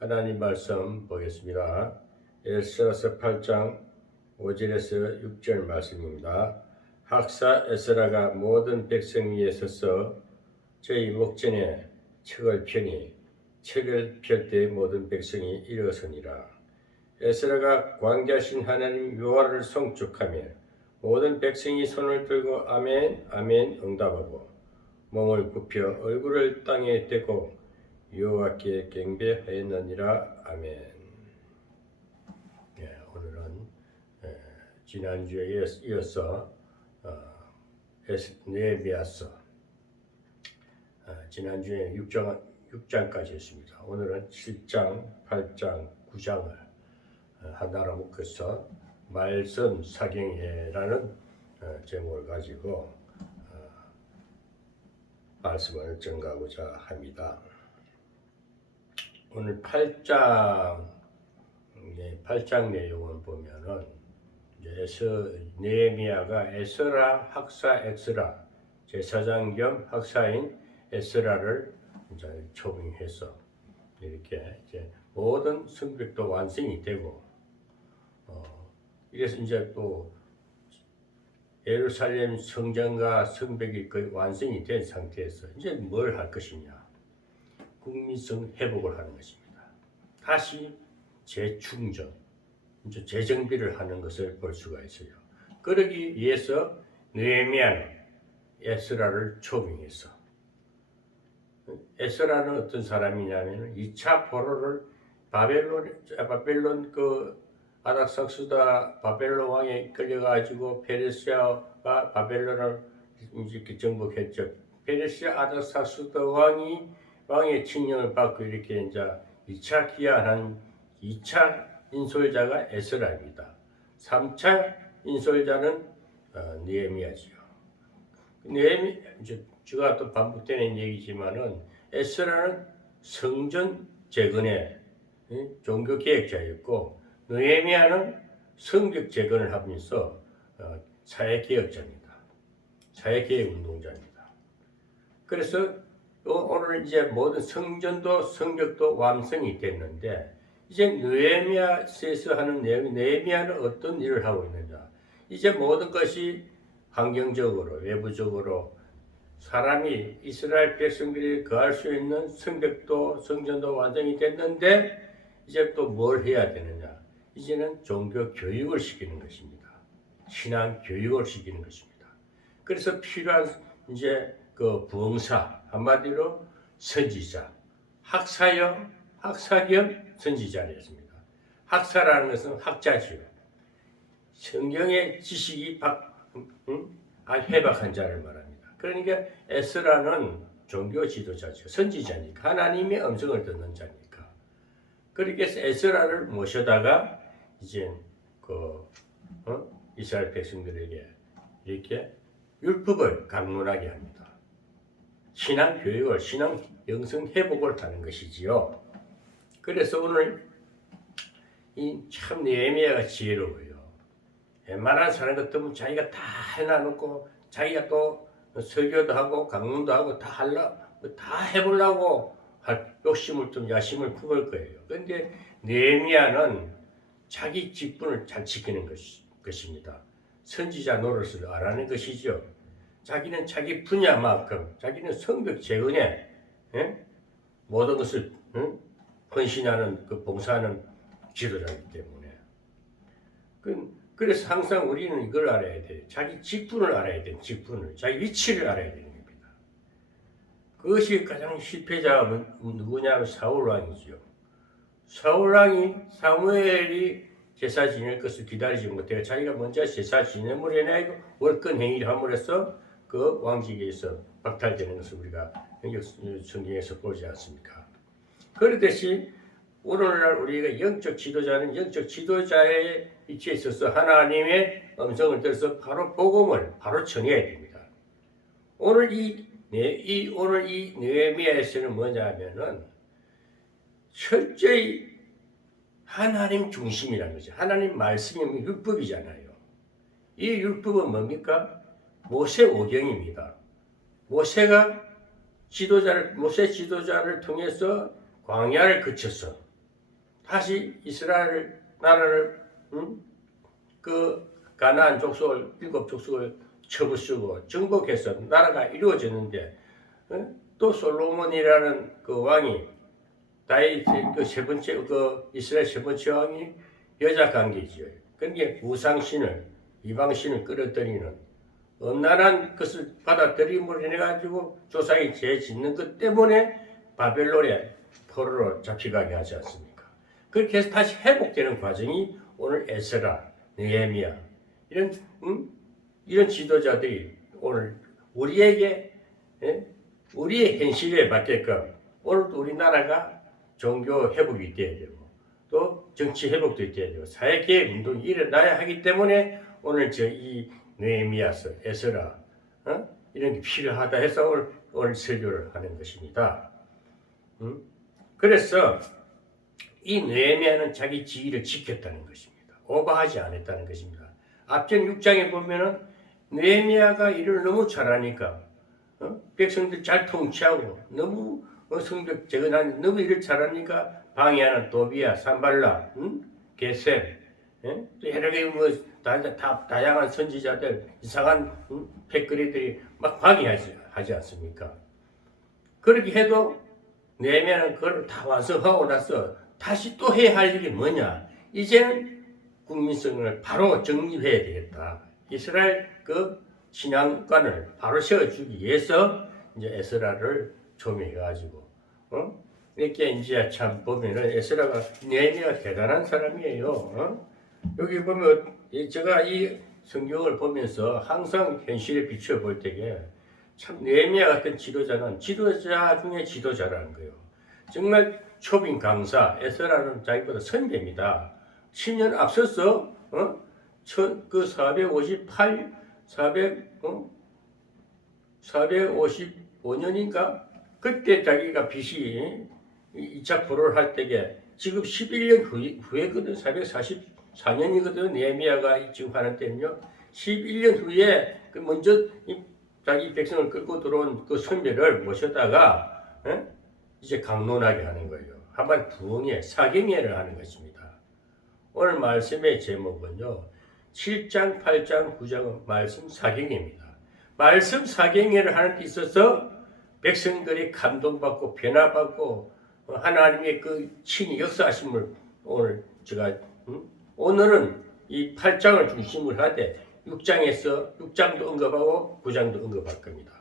하나님 말씀 보겠습니다. 에스라서 8장 5절에서 6절 말씀입니다. 학사 에스라가 모든 백성 위에 서서 저희 목전에 책을 펴니 책을 펼 때 모든 백성이 일어서니라. 에스라가 광대하신 하나님 여호와를 송축하며 모든 백성이 손을 들고 아멘 아멘 응답하고 몸을 굽혀 얼굴을 땅에 대고 여호와께 경배하였느니라. 아멘. 오늘은 지난주에 이어서 느헤미야서 지난주에 6장까지 했습니다. 오늘은 7장, 8장, 9장을 하나로 묶어서 말씀 사경회라는 제목을 가지고 말씀을 전가하고자 합니다. 오늘 8장 내용을 보면은 느헤미야가 에스라 학사 엑스라 제사장 겸 학사인 에스라를 이제 초빙해서 이렇게 이제 모든 성벽도 완성이 되고 이래서 이제 또 예루살렘 성전과 성벽이 거의 완성이 된 상태에서 이제 뭘 할 것이냐? 국민성 회복을 하는 것입니다. 다시 재충전, 이제 재정비를 하는 것을 볼 수가 있어요. 그러기 위해서 느헤미야는 에스라를 초빙해서, 에스라는 어떤 사람이냐면 2차 포로를 바벨론 그 아닥삭스다 바벨론 왕에 끌려가지고 페르시아가 바벨론을 이제 정복했죠. 페르시아 아닥삭스다 왕의 칙령을 받고 이렇게 이제 2차 귀환한 2차 인솔자가 에스라입니다. 3차 인솔자는 느헤미야지요. 이제 제가 또 반복되는 얘기지만은 에스라는 성전 재건의 종교 개혁자였고 느헤미야는 성벽 재건을 하면서 사회 개혁자입니다. 사회 개혁 운동자입니다. 그래서 오늘 이제 모든 성전도 성벽도 완성이 됐는데 이제 느헤미야서에서 하는 내용이 느헤미야는 어떤 일을 하고 있느냐? 이제 모든 것이 환경적으로 외부적으로 사람이 이스라엘 백성들이 거할 수 있는 성벽도 성전도 완성이 됐는데 이제 또 뭘 해야 되느냐? 이제는 종교 교육을 시키는 것입니다. 신앙 교육을 시키는 것입니다. 그래서 필요한 이제 그 부흥사 한마디로 선지자, 학사겸 선지자였습니다. 학사라는 것은 학자지요. 성경의 지식이 해박한 자를 말합니다. 그러니까 에스라는 종교 지도자죠. 선지자니까 하나님의 음성을 듣는 자니까. 그렇게 해서 에스라를 모셔다가 이제 이스라엘 백성들에게 이렇게 율법을 강론하게 합니다. 신앙 교육을, 신앙 영성 회복을 하는 것이지요. 그래서 오늘 이 참 느헤미야가 지혜로워요. 웬만한 사람 같으면 자기가 다 해놔놓고 자기가 또 설교도 하고 강론도 하고 다 해보려고 욕심을 좀 야심을 품을 거예요. 그런데 느헤미야는 자기 직분을 잘 지키는 것입니다. 선지자 노릇을 알아낸 것이죠. 자기는 자기 분야만큼 자기는 성벽 재건에 모든 것을 헌신하는 그 봉사하는 지도자이기 때문에 그래서 항상 우리는 이걸 알아야 돼요. 자기 직분을 알아야 돼요. 직분을 자기 위치를 알아야 되는 겁니다. 그것이 가장 실패자가 누구냐면 사울 왕이죠. 사울 왕이 사무엘이 제사 지낼 것을 기다리지 못해 자기가 먼저 제사 지냄으로 인해 월권 행위를 함으로써 그 왕직에서 박탈되는 것을 우리가 성경에서 보지 않습니까? 그렇듯이 오늘날 우리가 영적 지도자는 영적 지도자의 위치에 있어서 하나님의 음성을 들어서 바로 복음을 바로 전해야 됩니다. 오늘 이 느헤미야에서는 뭐냐면은 철저히 하나님 중심이라는 거죠. 하나님 말씀이 율법이잖아요. 이 율법은 뭡니까? 모세 오경입니다. 모세 지도자를 통해서 광야를 거쳐서 다시 이스라엘 나라를 그 가나안 족속을 7족속을 쳐부수고 정복해서 나라가 이루어졌는데 또 솔로몬이라는 그 왕이 다윗 그세 번째 그 이스라엘 세 번째 왕이 여자 관계죠. 그러니까 우상신을 이방신을 끌어들이는 엄란한 것을 받아들임으로 인해 가지고 조상이 죄 짓는 것 때문에 바벨론에 포로로 잡혀가게 하지 않습니까? 그렇게 해서 다시 회복되는 과정이 오늘 에스라, 느헤미야 이런 지도자들이 오늘 우리에게 우리의 현실에 맞게끔 오늘도 우리나라가 종교 회복이 돼야 되고 또 정치 회복도 돼야 되고 사회개혁 운동이 일어나야 하기 때문에 오늘 이 느헤미야서, 에스라 이런 게 필요하다 해서 오늘 설교를 하는 것입니다. 그래서 이 느헤미야는 자기 지위를 지켰다는 것입니다. 오버하지 않았다는 것입니다. 앞전 6장에 보면은 느헤미야가 일을 너무 잘하니까 백성들 잘 통치하고 너무 성벽 재건하니 너무 일을 잘하니까 방해하는 도비야, 산발라, 게셈, 또 여러 개 다양한 선지자들 이상한 패거리들이 막 방해하지 않습니까? 그렇게 해도 느헤미야는 그걸 다 완성하고 나서 다시 또 해야 할 일이 뭐냐? 이제는 국민성을 바로 정립해야 되겠다. 이스라엘 그 신앙관을 바로 세워주기 위해서 이제 에스라를 초청해가지고 이렇게 이제 참 보면은 에스라가 느헤미야가 대단한 사람이에요. 여기 보면 제가 이 성경을 보면서 항상 현실에 비추어 볼 때에 참 느헤미야 같은 지도자는 지도자 중에 지도자라는 거예요. 정말 초빙 강사 에스라는 자기보다 선배입니다. 10년 앞서서 그 455년인가 그때 자기가 빚이 2차 포로를 할 때에 지금 11년 후에거든. 444년이거든. 느헤미야가 지금 하는 때는요. 11년 후에 그 먼저 자기 백성을 끌고 들어온 그 선배를 모셔다가 이제 강론하게 하는 거예요. 한번 부흥회, 사경회를 하는 것입니다. 오늘 말씀의 제목은요. 7장, 8장, 9장은 말씀 사경회입니다. 말씀 사경회를 하는 데 있어서 백성들이 감동받고 변화받고 하나님의 그 친히 역사하심을 오늘 제가 오늘은 이 8장을 중심으로 하되 6장도 언급하고 9장도 언급할 겁니다.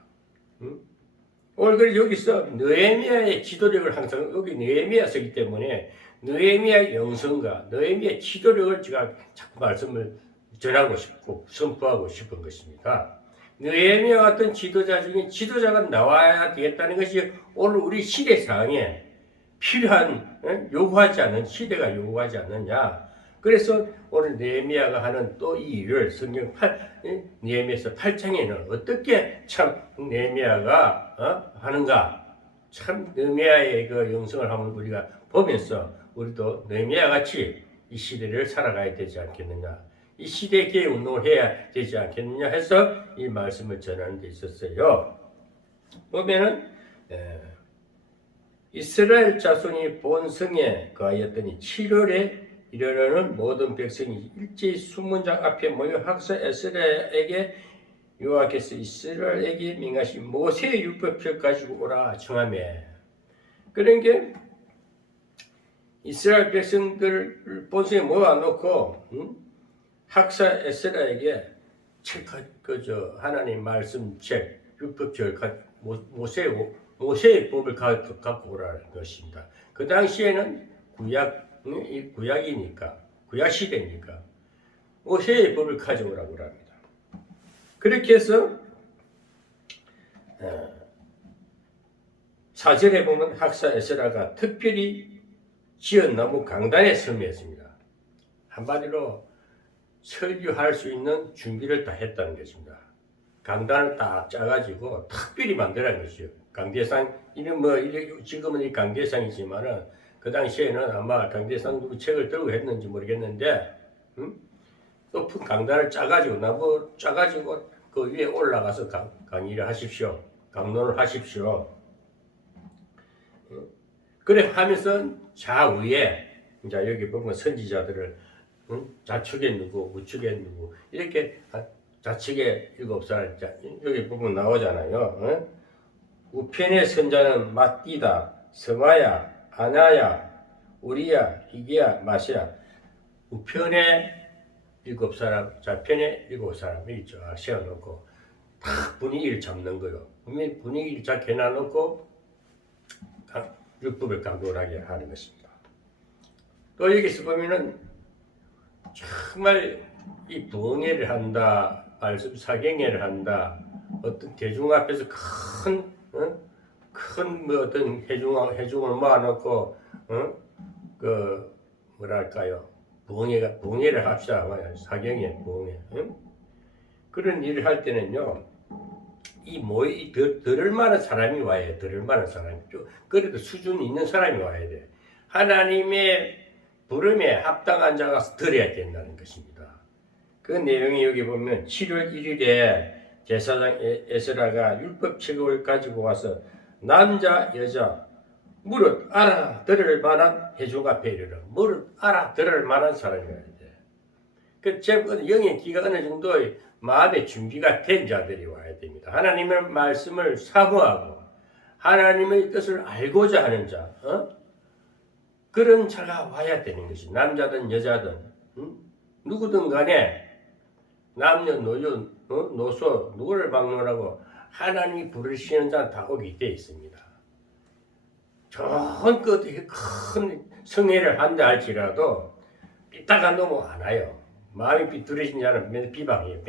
오늘 그래서 여기서 느헤미야의 지도력을 항상 여기 느헤미야 쓰기 때문에 느헤미야의 영성과 느헤미야의 지도력을 제가 자꾸 말씀을 전하고 싶고 선포하고 싶은 것입니다. 느헤미야 같은 지도자 중에 지도자가 나와야 되겠다는 것이 오늘 우리 시대상에 필요한 요구하지 않는 시대가 요구하지 않느냐. 그래서 오늘 느헤미야가 하는 또 이 일을 성경 느헤미야서 8장에는 어떻게 참 느헤미야가 하는가. 참 느헤미야의 그 영성을 한번 우리가 보면서 우리도 느헤미야 같이 이 시대를 살아가야 되지 않겠느냐. 이 시대에 개혁 운동을 해야 되지 않겠느냐 해서 이 말씀을 전하는 데 있었어요. 보면은 이스라엘 자손이 본성에 거하였더니 7월에 이르러는 모든 백성이 일제히 수문장 앞에 모여 학사 에스라에게 여호와께서 이스라엘에게 명하신 모세의 율법을 가지고 오라 청하며. 그러니까 이스라엘 백성들을 본성에 모아놓고 학사 에스라에게 하나님 말씀 책 율법책을 모세의 법을 갖고 오라는 것입니다. 그 당시에는 구약이니까 구약 시대니까 모세의 법을 가져오라고 합니다. 그렇게 해서 4절에 보면 학사 에스라가 특별히 지은 나무 강단에 섬이었습니다. 한마디로 설교할 수 있는 준비를 다 했다는 것입니다. 강단을 딱 짜가지고 특별히 만들라는 것이요. 강대상, 지금은 이 강대상이지만은, 그 당시에는 아마 강대상 책을 들고 했는지 모르겠는데 높은 강단을 짜가지고 나무 짜가지고 그 위에 올라가서 강의를 하십시오. 강론을 하십시오. 그래 하면서 좌우에 이제 여기 보면 선지자들을 좌측에 누구 우측에 누구 이렇게 좌측에 7사람 여기 보면 나오잖아요. 우편의 선자는 마띠다, 스마야, 아나야, 우리야, 희기야, 마시야. 우편에 7사람, 좌편에 7사람 이렇게 쫙 세워놓고 딱 분위기를 잡는 거요. 분위기를 쫙 해놔놓고 율법을 강론하게 하는 것입니다. 또 여기서 보면은 정말 이 부흥회를 한다, 말씀 사경회를 한다, 어떤 대중 앞에서 큰 뭐 어떤 회중을 모아놓고 그 뭐랄까요, 부흥회를 합시다, 사경회, 부흥회. 그런 일을 할 때는요, 들을 만한 사람이 와야 해. 들을 만한 사람이. 그래도 수준 있는 사람이 와야 돼. 하나님의 부름에 합당한 자가 들어야 된다는 것입니다. 그 내용이 여기 보면 7월 1일에 제사장 에스라가 율법책을 가지고 와서 남자 여자 무릇 알아들을 만한 회중 앞에 이르러 무릇 알아들을 만한 사람이어야 돼. 그 영의 기가 어느 정도의 마음의 준비가 된 자들이 와야 됩니다. 하나님의 말씀을 사모하고 하나님의 뜻을 알고자 하는 자, 그런 자가 와야 되는 것이. 남자든 여자든 누구든 간에 남녀노소 노소 누구를 막론하고 하나님이 부르시는 자는 다 오게 되어 있습니다. 좋은 큰 성회를 한다 할지라도 삐딱한 놈은 안 와요. 마음이 삐뚤어진 자는 비방해요.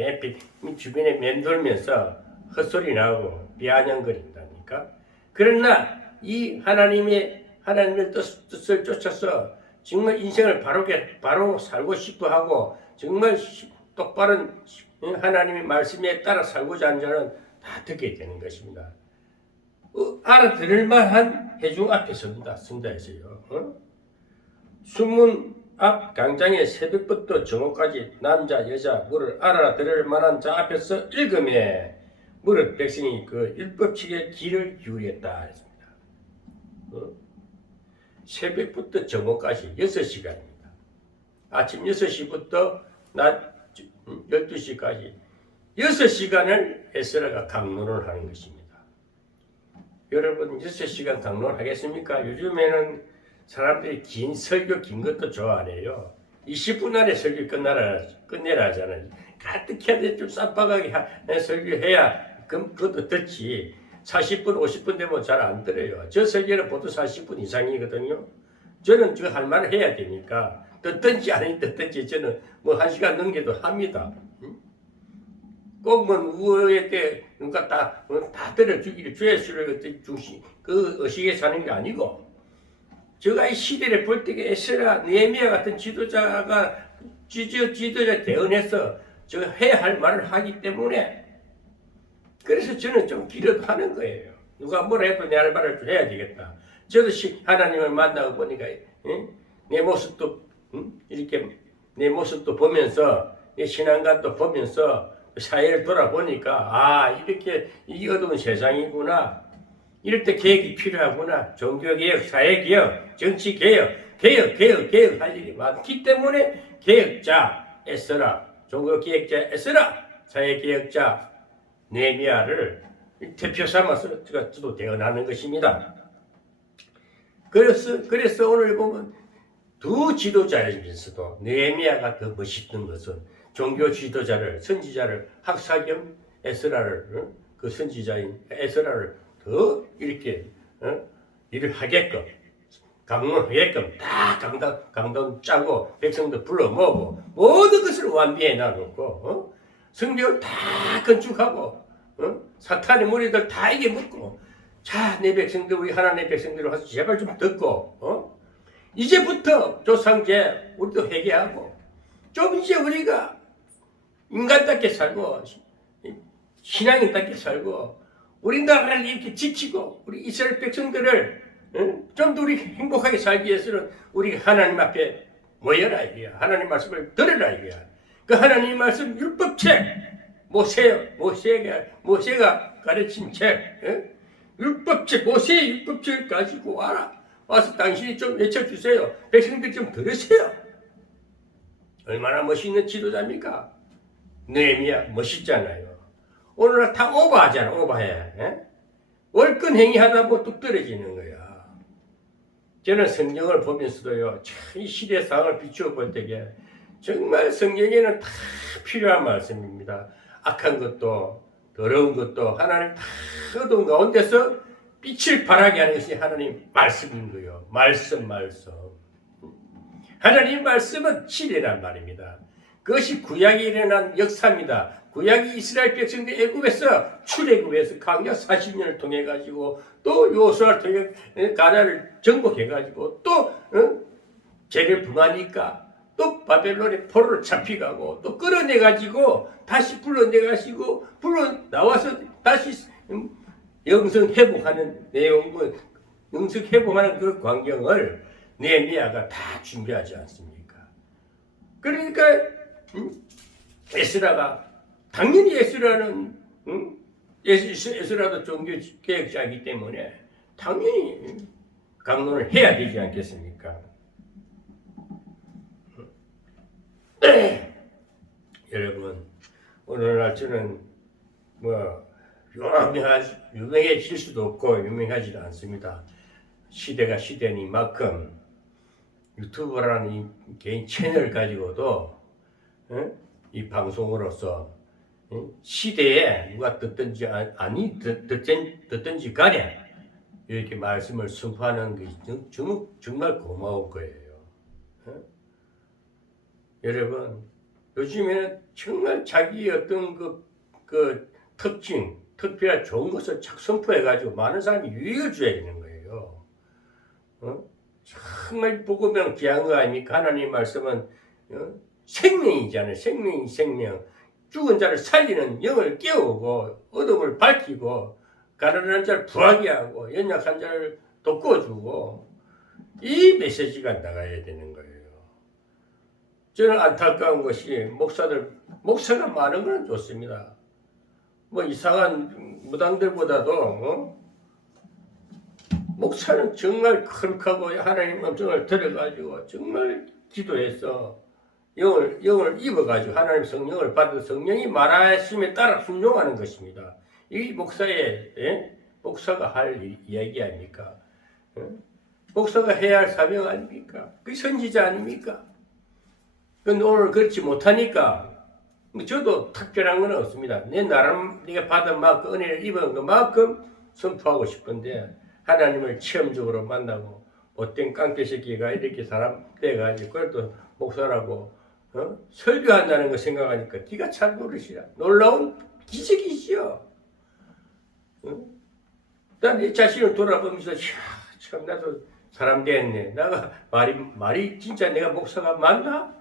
주변에 맴돌면서 헛소리 나고 비아냥거린다니까. 그러나 이 하나님의 뜻을 쫓아서 정말 인생을 바로 살고 싶어 하고 정말 똑바른 하나님의 말씀에 따라 살고자 하는 자는 다 듣게 되는 것입니다. 알아들을 만한 회중 앞에 선다에서요. 수문 앞 강장의 새벽부터 정오까지 남자 여자 무릇 알아들을 만한 자 앞에서 읽음에 무릇 백성이 그 율법칙에 귀를 기울였다 했습니다. 새벽부터 정오까지 6시간입니다. 아침 6시부터 낮 12시까지 6시간을 에스라가 강론을 하는 것입니다. 여러분 6시간 강론하겠습니까? 요즘에는 사람들이 긴 설교 긴 것도 좋아 안 해요. 20분 안에 설교 끝내라 하잖아요. 가뜩해야 좀 쌈박하게 설교해야 그것도 듣지. 40분 50분 되면 잘 안 들어요. 저 설교는 보통 40분 이상이거든요. 저는 저 할 말을 해야 되니까 듣든지 아니 듣든지 저는 뭐 1시간 넘게도 합니다. 꼭 뭐 우회 때 누가 다 들어주기를 주예수를 그 의식에 사는 게 아니고, 제가 이 시대를 볼 때 에스라, 느헤미야 같은 지도자 대언해서 저 해야 할 말을 하기 때문에, 그래서 저는 좀 길어도 하는 거예요. 누가 뭐라 해도 내 할 말을 좀 해야 되겠다. 저도 하나님을 만나고 보니까 내 모습도 이렇게 내 모습도 보면서 내 신앙관도 보면서 사회를 돌아보니까 이렇게 이 어두운 세상이구나. 이럴 때 개혁이 필요하구나. 종교개혁, 사회개혁, 정치개혁, 개혁 할 일이 많기 때문에 개혁자 에스라, 종교개혁자 에스라, 사회개혁자 느헤미야를 대표 삼아서 저도 대언하는 것입니다. 그래서 오늘 보면 두 지도자이면서도 느헤미야가 더 멋있는 것은 종교 지도자를, 선지자를, 학사 겸 에스라를, 그 선지자인 에스라를 더 이렇게 일을 하게끔, 강론하게끔 다 강단 짜고 백성도 불러 모으고 모든 것을 완비해 놔놓고 성벽을 다 건축하고 사탄의 무리들 다 이게 묻고, 자, 내 백성들, 우리 하나님의 백성들을 와서 제발 좀 듣고 이제부터 조상제 우리도 회개하고 좀 이제 우리가 인간답게 살고 신앙인답게 살고 우리 나라를 이렇게 지키고 우리 이스라엘 백성들을 좀 더 우리 행복하게 살기 위해서는 우리가 하나님 앞에 모여라 이거야. 하나님 말씀을 들으라 이거야. 그 하나님 말씀 율법책 모세가 가르친 책 율법책 모세의 율법책을 가지고 와라. 와서 당신이 좀 외쳐주세요. 백성들 좀 들으세요. 얼마나 멋있는 지도자입니까? 느헤미야 멋있잖아요. 오늘날 다 오버하잖아. 오버해. 월권행위 하다 보면 뚝 떨어지는 거야. 저는 성경을 보면서도요. 참 이 시대 상황을 비추어 볼 때에 정말 성경에는 다 필요한 말씀입니다. 악한 것도 더러운 것도 하나님 다 어두운 가운데서 빛을 발하게 하는 것이 하나님 말씀인 거예요. 말씀. 하나님 말씀은 진리란 말입니다. 그것이 구약에 일어난 역사입니다. 구약이 이스라엘 백성들 애굽에서 출애굽에서 광야 40년을 통해 가지고 또 요수아를 통해 가나안을 정복해 가지고 또 죄를 범하니까 또 바벨론의 포로로 잡혀가고 또 끌어내 가지고 다시 불러내 가시고 불러 나와서 다시 영성 회복하는 내용을 영성 회복하는 그 광경을 느헤미야가 다 준비하지 않습니까? 그러니까 에스라가 당연히 에스라는 에스라도 종교 개혁자이기 때문에 당연히 강론을 해야 되지 않겠습니까? 여러분 오늘날 저는 뭐 유명해질 수도 없고 유명하지도 않습니다. 시대가 시대니만큼 유튜브라는 이 개인 채널을 가지고도 이 방송으로서 시대에 누가 듣든지 아니 듣든지 간에 이렇게 말씀을 선포하는 것이 정말 고마운 거예요. 여러분 요즘에는 정말 자기 어떤 그 특징, 특별한 좋은 것을 착 선포해가지고 많은 사람이 유익을 줘야 되는 거예요. 정말 복음은 귀한 거 아닙니까? 하나님 말씀은 생명이잖아요. 생명. 죽은 자를 살리는 영을 깨우고 어둠을 밝히고 가난한 자를 부하게 하고 연약한 자를 돋궈주고 이 메시지가 나가야 되는 거예요. 저는 안타까운 것이 목사가 많은 건 좋습니다. 뭐 이상한 무당들보다도 목사는 정말 거룩하고 하나님 음성을 들어가지고 정말 기도해서 영을 입어가지고 하나님 성령을 받은 성령이 말하심에 따라 순종하는 것입니다. 이 목사가 할 이야기 아닙니까? 목사가 해야 할 사명 아닙니까? 그 선지자 아닙니까? 근데 오늘 그렇지 못하니까 저도 특별한 건 없습니다. 내 나름 내가 받은 만큼 은혜를 입은 그만큼 선포하고 싶은데 하나님을 체험적으로 만나고 못된 깡패 새끼가 이렇게 사람 돼가지고 그걸 또 목사라고 설교한다는 거 생각하니까 기가 참 놀라운 기적이지요. 난 내 자신을 돌아보면서 참 나도 사람 됐네. 내가 말이 진짜 내가 목사가 맞나?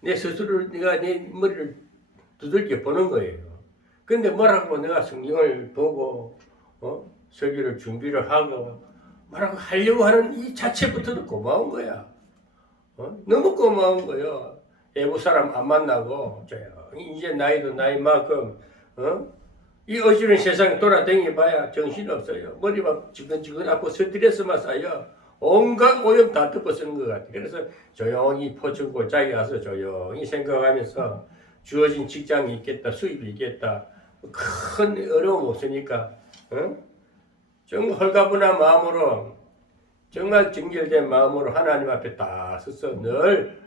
내 스스로를 내가 내 머리를 두들겨 보는 거예요. 근데 뭐라고 내가 성경을 보고 설교를 준비를 하고 뭐라고 하려고 하는 이 자체부터도 고마운 거야. 너무 고마운 거예요. 애국 사람 안 만나고 이제 나이도 나이만큼 이 어지러운 세상에 돌아다니 봐야 정신 없어요. 머리만 지근지근하고 스트레스만 쌓여 온갖 오염 다 덮어쓰는 것 같아. 그래서 조용히 포천골 자기 가서 조용히 생각하면서 주어진 직장이 있겠다, 수입이 있겠다, 큰 어려움 없으니까 정말 홀가분한 마음으로 정말 정결된 마음으로 하나님 앞에 딱 서서 늘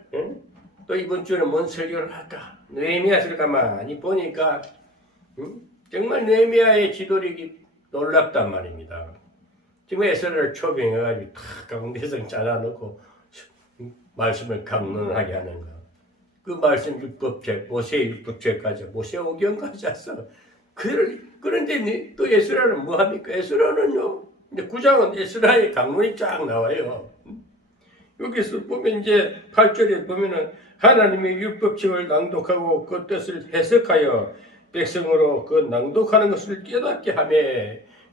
또 이번 주는 뭔 설교를 할까? 느헤미야서를 가만히 보니까 정말 느헤미야의 지도력이 놀랍단 말입니다. 지금 에스라를 초빙해가지고 다 가운데서 잘라놓고 말씀을 강론하게 하는 거. 그 말씀 율법책, 모세 율법책까지, 모세 오경까지 왔어. 그런데 또 에스라는 뭐합니까? 에스라는요, 이제 9장은 에스라의 강론이 쫙 나와요. 여기서 보면 이제 8절에 보면은 하나님의 율법책을 낭독하고 그 뜻을 해석하여 백성으로 그 낭독하는 것을 깨닫게 하며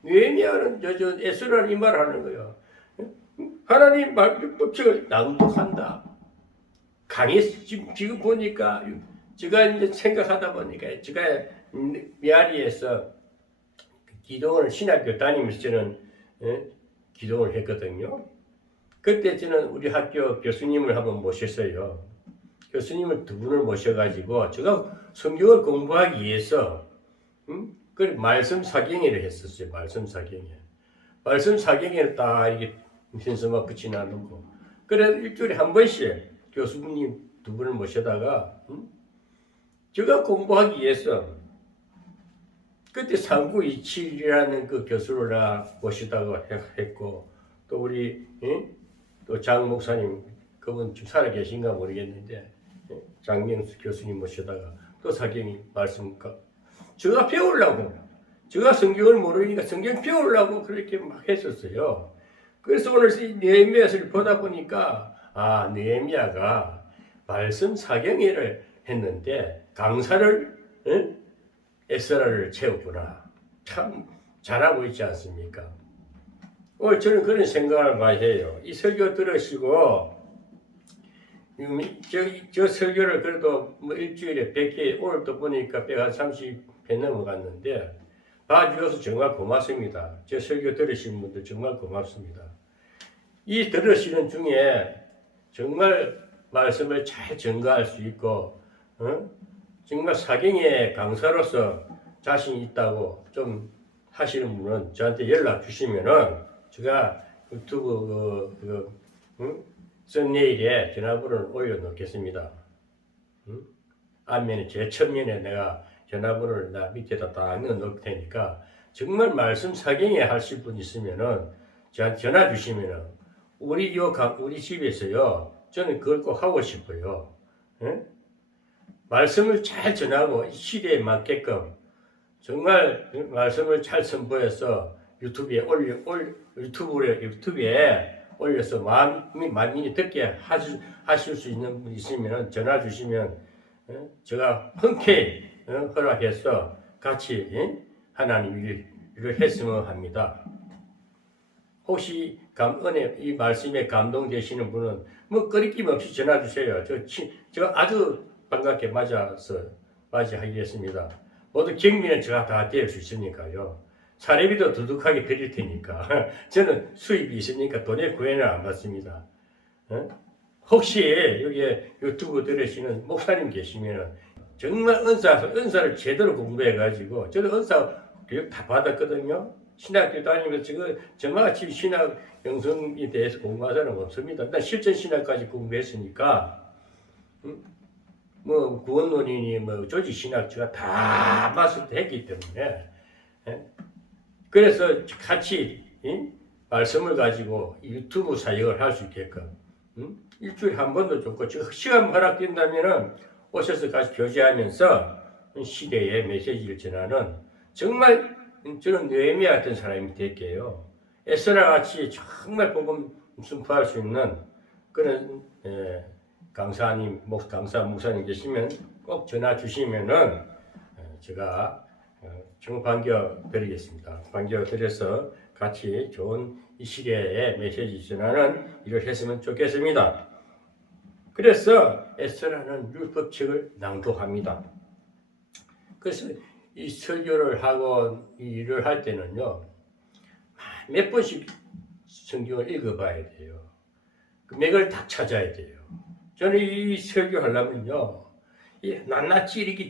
느헤미야는 에스라는 이 말을 하는 거예요. 하나님 율법책을 낭독한다. 강의 지금 보니까 제가 이제 생각하다 보니까 제가 미아리에서 기도원을 신학교 다니면서 저는 기도를 했거든요. 그때 저는 우리 학교 교수님을 한번 모셨어요. 교수님을 두 분을 모셔가지고 제가 성경을 공부하기 위해서 그 말씀 사경회를 했었어요. 말씀 사경회. 말씀 사경회를 딱 이렇게 현수막 붙여놔놓고 그래 일주일에 한 번씩 교수님 두 분을 모셔다가 제가 공부하기 위해서 그때 상구이칠이라는 그 교수를 모시다가 했고 또 우리 또 장 목사님 그분 지금 살아 계신가 모르겠는데 장명수 교수님 모시다가 또 사경이 말씀 제가 배우려고 제가 성경을 모르니까 성경 배우려고 그렇게 막 했었어요. 그래서 오늘 느헤미야서를 보다 보니까 느헤미야가 말씀 사경회를 했는데 강사를 에스라를 채웠구나. 참 잘하고 있지 않습니까? 오늘 저는 그런 생각을 많이 해요. 이 설교 들으시고 저 설교를 그래도 뭐 일주일에 100회 오늘도 보니까 130회 넘어갔는데 봐주셔서 정말 고맙습니다. 저 설교 들으신 분들 정말 고맙습니다. 이 들으시는 중에 정말 말씀을 잘 전가할 수 있고 정말 사경의 강사로서 자신 있다고 좀 하시는 분은 저한테 연락 주시면은 제가 유튜브 썸네일에 전화번호를 올려놓겠습니다. 앞면에 제 첫면에 내가 전화번호를 나 밑에다 딱 넣어놓을 테니까 정말 말씀 사경에 하실 분 있으면은 저한테 전화 주시면은 우리 집에서요 저는 그걸 꼭 하고 싶어요. 말씀을 잘 전하고 시대에 맞게끔 정말 말씀을 잘 선보여서 유튜브에 올려서 만민이 듣게 하실 수 있는 분 있으면 전화 주시면 제가 흔쾌히 허락해서 같이 하나님 일을 했으면 합니다. 혹시 이 말씀에 감동되시는 분은 뭐 거리낌 없이 전화 주세요. 제가 아주 반갑게 맞이하겠습니다. 모두 경비는 제가 다 될 수 있으니까요. 사례비도 두둑하게 드릴 테니까 저는 수입이 있으니까 돈의 구애는 안 받습니다. 혹시 여기 유튜브 들으시는 목사님 계시면 정말 은사를 제대로 공부해가지고 저도 은사 교육 다 받았거든요. 신학교 다니면서 저같이 신학 영성에 대해서 공부한 사람은 없습니다. 일단 실전 신학까지 공부했으니까 뭐 구원론이니 뭐 조지 신학 제가 다 마스터했기 때문에 그래서 같이 말씀을 가지고 유튜브 사역을 할 수 있게끔 일주일에 한 번도 좋고 시간 허락된다면은 오셔서 같이 교제하면서 시대의 메시지를 전하는 정말 저는 느헤미야 같은 사람이 될게요. 에스라 같이 정말 복음 선포할 수 있는 그런 강사 목사님 계시면 꼭 전화 주시면은 제가 정말 반겨드리겠습니다. 반겨드려서 같이 좋은 이 시대의 메시지 전하는 일을 했으면 좋겠습니다. 그래서 에스라는 율법책을 낭독합니다. 그래서 이 설교를 하고 이 일을 할 때는요 몇 번씩 성경을 읽어봐야 돼요. 그 맥을 다 찾아야 돼요. 저는 이 설교하려면요 낱낱이 이렇게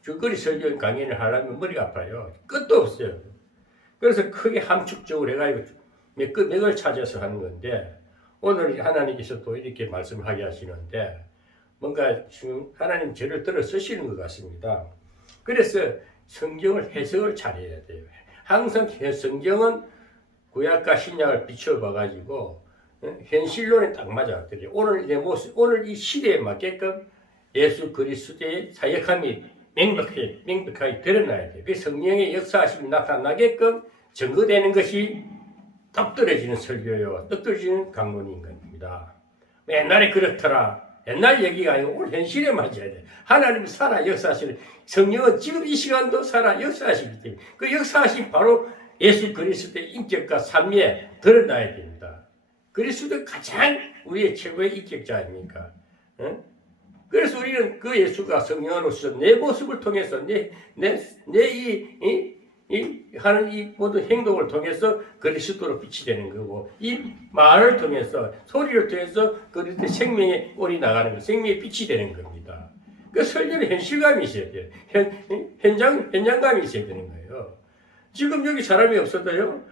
줄거리 설교 강연을 하려면 머리가 아파요. 끝도 없어요. 그래서 크게 함축적으로 해가지고 맥을 찾아서 하는 건데 오늘 하나님께서 또 이렇게 말씀하게 하시는데 뭔가 지금 하나님 저를 들어 쓰시는 것 같습니다. 그래서 성경을 해석을 잘해야 돼요. 항상 성경은 구약과 신약을 비춰봐가지고 현실론에 딱 맞아들어요. 오늘 이 시대에 맞게끔 예수 그리스도의 사역함이 명백하게 드러나야 돼요. 그 성령의 역사하심이 나타나게끔 증거되는 것이 떡 떨어지는 설교요, 떡 떨어지는 강론인 겁니다. 옛날에 그렇더라. 옛날 얘기가 아니고 오늘 현실에 맞아야 돼. 하나님이 살아 역사하시는 성령은 지금 이 시간도 살아 역사하시기 때문에 그 역사하심 바로 예수 그리스도의 인격과 삶에 드러나야 됩니다. 그리스도 가장 우리의 최고의 인격자 아닙니까? 어? 그래서 우리는 그 예수가 성령으로서 내 모습을 통해서 하는 이 모든 행동을 통해서 그리스도로 빛이 되는 거고, 이 말을 통해서, 소리를 통해서 그리스도의 생명의 꼴이 나가는 거, 생명의 빛이 되는 겁니다. 그 설교는 현실감이 있어야 돼요. 현장감이 있어야 되는 거예요. 지금 여기 사람이 없어도요,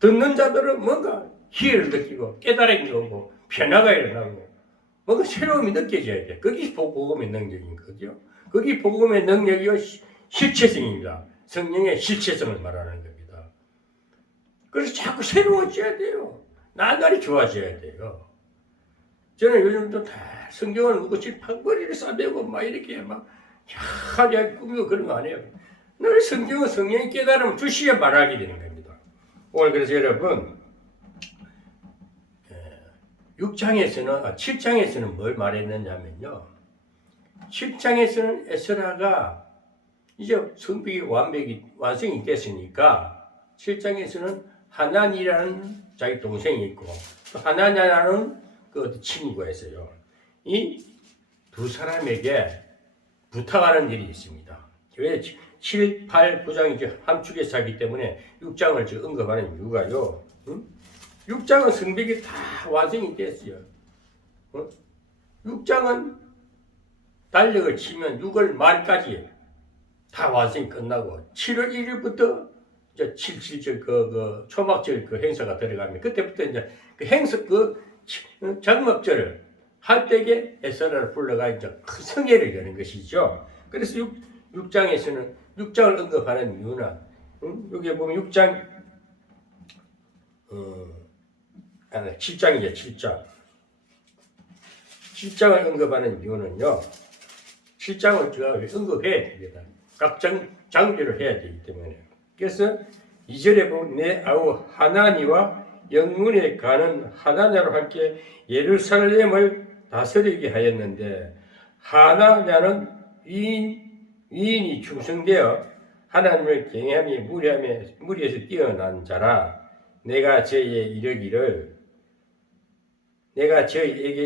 듣는 자들은 뭔가 희열을 느끼고 깨달음이 오고 변화가 일어나고 뭔가 새로움이 느껴져야 돼. 그게 복음의 능력인 거죠. 그게 복음의 능력이요 실체성입니다. 성령의 실체성을 말하는 겁니다. 그래서 자꾸 새로워져야 돼요. 나날이 좋아져야 돼요. 저는 요즘도 다 성경을 묻고 칠판거리를 싸매고 막 이렇게 막 하냐 꾸미고 그런 거 안 해요. 늘 성경은 성령이 깨달음을 주시야 말하게 되는 겁니다. 오늘 그래서 여러분 7장에서는 뭘 말했느냐면요. 7장에서는 에스라가 이제 성벽이 완성이 됐으니까 7장에서는 하난이라는 자기 동생이 있고 또 하나냐라는 그 친구가 있어요. 이 두 사람에게 부탁하는 일이 있습니다. 왜 7, 8, 9장이 이제 함축해서 하기 때문에 6장을 지금 언급하는 이유가요. 6장은 성벽이 다 완성이 됐어요. 6장은 달력을 치면 6월 말까지 다 완성이 끝나고 7월 1일부터 이제 7.7절 초막절 그 행사가 들어가면 그때부터 이제 그 행사 장막절을 할 때에 에스라를 불러가 이제 큰 성회를 여는 것이죠. 그래서 6장에서는 6장을 언급하는 이유는 여기 보면 6장 7장이죠. 7장. 7장을 언급하는 이유는요. 7장을 제가 언급해야 됩니다. 각 장비를 해야 되기 때문에. 그래서 2절에 보면 내 아우 하나니와 영문에 가는 하나냐로 함께 예루살렘을 다스리게 하였는데 하나냐는 위인이 충성되어 하나님을 경외하며 무리에서 뛰어난 자라. 내가 저희에게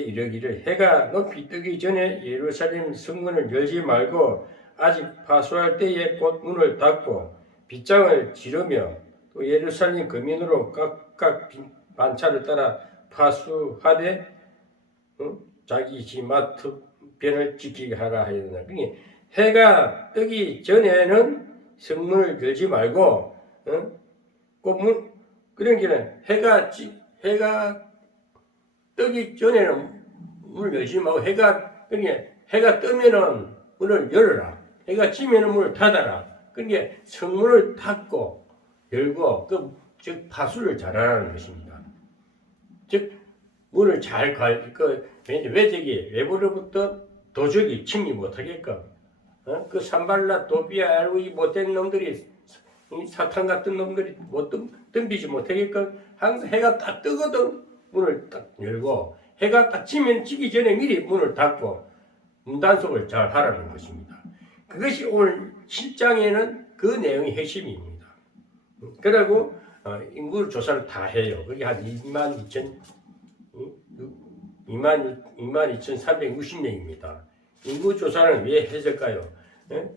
이르기를 해가 높이 뜨기 전에 예루살렘 성문을 열지 말고 아직 파수할 때에 곧 문을 닫고 빗장을 지르며 또 예루살렘 거민으로 각각 반차를 따라 파수하되 자기 집 마트변을 지키게 하라 하였나. 그러니까 해가 뜨기 전에는 성문을 열지 말고 그러니까 해가 뜨기 전에는 문을 열지 말고 해가 뜨면은 문을 열어라. 해가 지면은 문을 닫아라. 그러니까 성문을 닫고 열고 즉 파수를 잘하라는 것입니다. 즉 문을 잘 외부로부터 도적이 침입 못하게끔 그 산발라 도비아 알고이 못된 놈들이 사탄 같은 놈들이 못 덤비지 못하게끔 항상 해가 딱 뜨거든 문을 딱 열고 해가 딱 지기 전에 미리 문을 닫고 문단속을 잘 하라는 것입니다. 그것이 오늘 7장에는 그 내용이 핵심입니다. 그리고 인구 조사를 다 해요. 그게 한 22,360명입니다. 인구 조사를 왜 했을까요?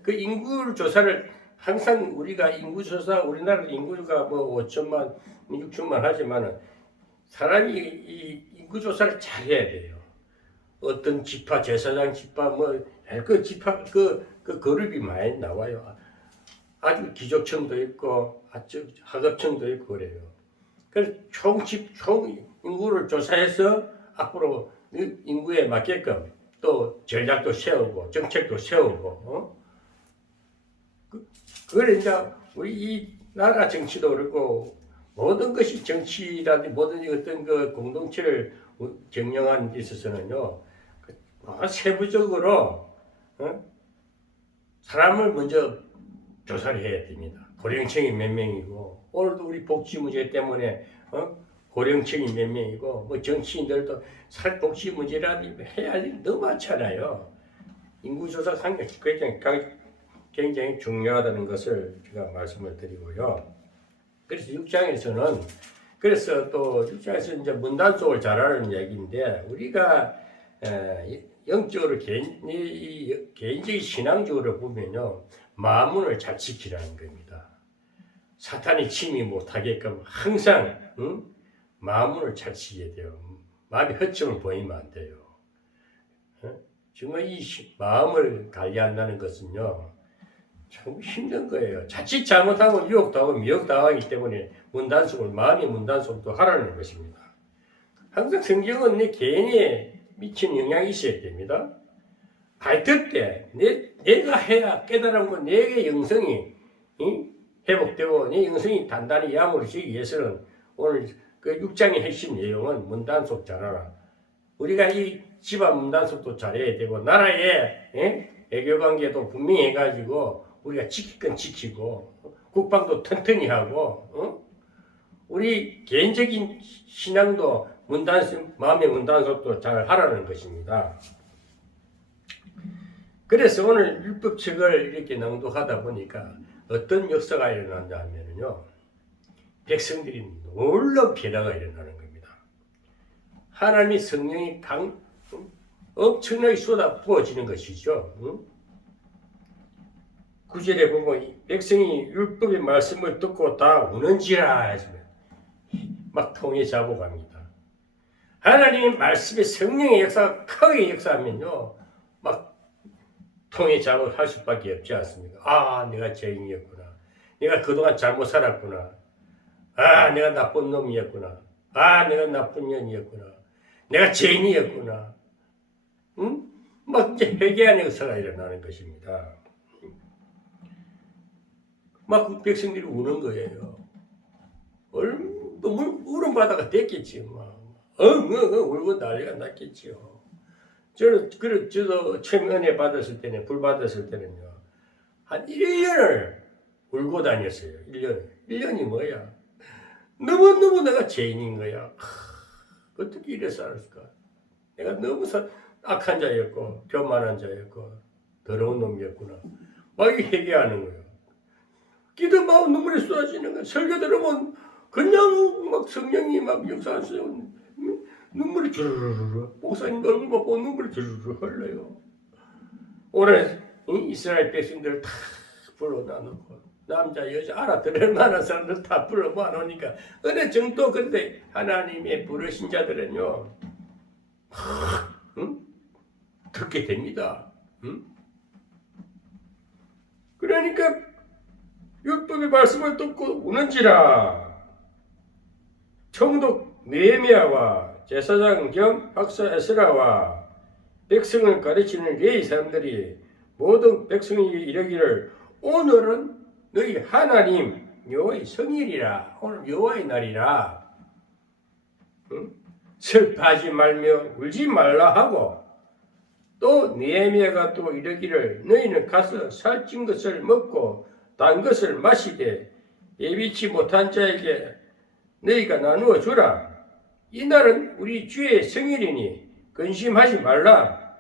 그 인구 조사를 항상 우리가 우리나라 인구가 뭐 5천만, 6천만 하지만은 사람이 이 인구 조사를 잘 해야 돼요. 어떤 지파, 제사장 지파, 그 지파, 그 그룹이 많이 나와요. 아주 기족층도 있고, 하급층도 있고 그래요. 그래서 총 인구를 조사해서 앞으로 인구에 맞게끔 또 전략도 세우고, 정책도 세우고, 그걸 이제 우리 이 나라 정치도 그렇고, 모든 것이 정치라든지 모든 어떤 그 공동체를 경영하는 데 있어서는요, 세부적으로 사람을 먼저 조사를 해야 됩니다. 고령층이 몇 명이고 오늘도 우리 복지 문제 때문에 고령층이 몇 명이고 뭐 정치인들도 복지 문제라든지 해야 할 일이 너무 많잖아요. 인구조사 굉장히 중요하다는 것을 제가 말씀을 드리고요. 그래서 6장에서는 그래서 또 입장에서 이제 문단속을 잘하는 얘기인데 우리가 영적으로 개인적인 신앙적으로 보면요 마음문을 잘 지키라는 겁니다. 사탄이 침입 못하게끔 항상 마음문을 잘 지켜야 돼요. 마음이 허점을 보이면 안 돼요. 정말 이 마음을 관리한다는 것은요 참 힘든 거예요. 자칫 잘못하면 유혹당하고 미혹당하기 때문에 마음의 문단속도 하라는 것입니다. 항상 성경은 내 개인에 미치는 영향이 있어야 됩니다. 갈등 때 내가 해야 깨달은 건 내게 영성이 회복되고 내 영성이 단단히 야무르기 위해서는 오늘 그 6장의 핵심 내용은 문단속 잘하라. 우리가 이 집안 문단속도 잘해야 되고 나라의 외교관계도 분명히 해가지고 우리가 지킬 건 지키고 국방도 튼튼히 하고 우리 개인적인 신앙도 마음의 문단속도 잘 하라는 것입니다. 그래서 오늘 율법책을 이렇게 낭독하다 보니까 어떤 역사가 일어난다 하면요 백성들이 놀라운 변화가 일어나는 겁니다. 하나님의 성령이 엄청나게 쏟아 부어지는 것이죠. 9절에 보면 백성이 율법의 말씀을 듣고 다 우는지라 하시면 막 통에 잡아갑니다. 하나님의 말씀에 성령의 역사가 크게 역사하면요 막 통에 잡아할 수밖에 없지 않습니까? 아 내가 죄인이었구나. 내가 그동안 잘못 살았구나. 아 내가 나쁜 놈이었구나. 아 내가 나쁜 년이었구나. 내가 죄인이었구나. 막 이제 회개하는 역사가 일어나는 것입니다. 막 백성들이 우는 거예요. 울음 바다가 됐겠지. 막 울고 난리가 났겠지요. 저도 처음 은혜 받았을 때는 불 받았을 때는요 한 1년을 울고 다녔어요. 1년이 뭐야? 너무 내가 죄인인 거야. 어떻게 이래 살았을까? 내가 너무 악한 자였고 교만한 자였고 더러운 놈이었구나. 막 회개하는 거예요. 기도하면 눈물이 쏟아지는 거야. 설교 들으면 그냥 막 성령이 막 역사하세요. 눈물이 주르르르 목사님 얼굴만 보면 눈물이 주르르르 흘러요. 오늘 이스라엘 백성들 다 불러놔 놓고 남자 여자 알아들을 만한 사람들 다 불러 모아놓으니까 어느 정도 근데 하나님의 부르신 자들은요 듣게 됩니다. 그러니까 율법의 말씀을 듣고 우는지라. 총독 느헤미야와 제사장 겸 박사 에스라와 백성을 가르치는 레위 사람들이 모든 백성이 이르기를 오늘은 너희 하나님 여호와의 성일이라. 오늘 여호와의 날이라. 슬퍼하지 말며 울지 말라 하고 또 느헤미야가 또 이르기를 너희는 가서 살찐 것을 먹고 단 것을 마시되 예비치 못한 자에게 너희가 나누어 주라. 이날은 우리 주의 생일이니 근심하지 말라.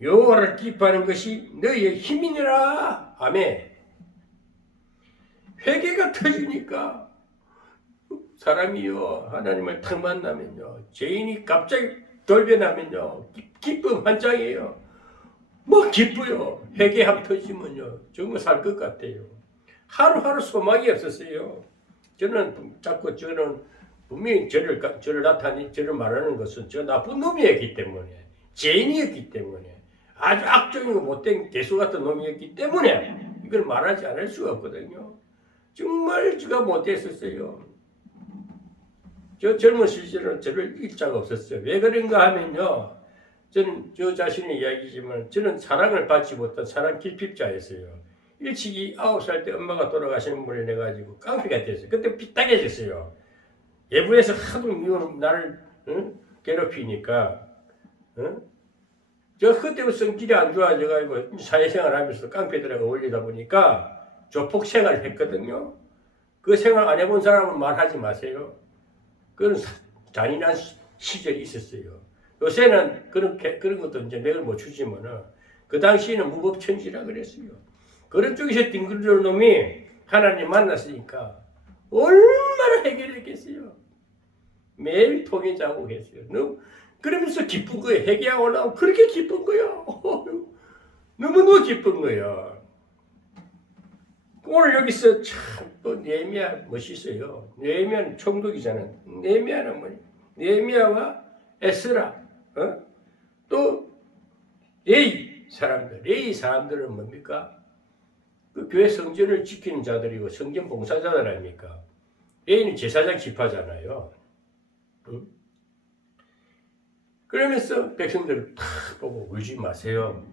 여호와를 기뻐하는 것이 너희의 힘이니라. 아멘. 회개가 터지니까 사람이요 하나님을 탁 만나면요 죄인이 갑자기 돌변하면요 기쁨 한 장이에요. 뭐 기뻐요. 회개함 터지면요 정말 살 것 같아요. 하루하루 소망이 없었어요. 저는 분명히 저를 말하는 것은 저 나쁜 놈이었기 때문에 죄인이었기 때문에 아주 악적이고 못된 개수 같은 놈이었기 때문에 이걸 말하지 않을 수가 없거든요. 정말 제가 못했었어요. 저 젊은 시절은 저를 이길 자가 없었어요. 왜 그런가 하면요. 저는 저 자신의 이야기지만 저는 사랑을 받지 못한 사랑 길핍자였어요. 일찍이 9살 때 엄마가 돌아가시는 분이 돼가지고 깡패가 됐어요. 그때 삐딱해졌어요. 외부에서 하도 나를 괴롭히니까 저 그때부터 성질이 안 좋아져가지고 사회생활 하면서 깡패들하고 어울리다 보니까 조폭 생활을 했거든요. 그 생활 안 해본 사람은 말하지 마세요. 그런 잔인한 시절이 있었어요. 요새는 그런 것도 이제 맥을 못 추지만은 그 당시에는 무법천지라 그랬어요. 그런 쪽에서 뒹굴던 놈이 하나님 만났으니까 얼마나 해결했겠어요. 매일 통에 자고 계세요. 그러면서 기쁜 거예요. 회개하고 올라오고 그렇게 기쁜 거예요. 너무너무 기쁜 거예요. 오늘 여기서 참 또 느헤미야 멋있어요. 느헤미야는 총독이잖아요. 느헤미야는 뭐냐? 느헤미야와 에스라, 또 레위 사람들은 뭡니까? 그 교회 성전을 지키는 자들이고 성전 봉사자들 아닙니까? 레위는 제사장 지파잖아요. 그러면서 백성들을 탁 보고 울지 마세요.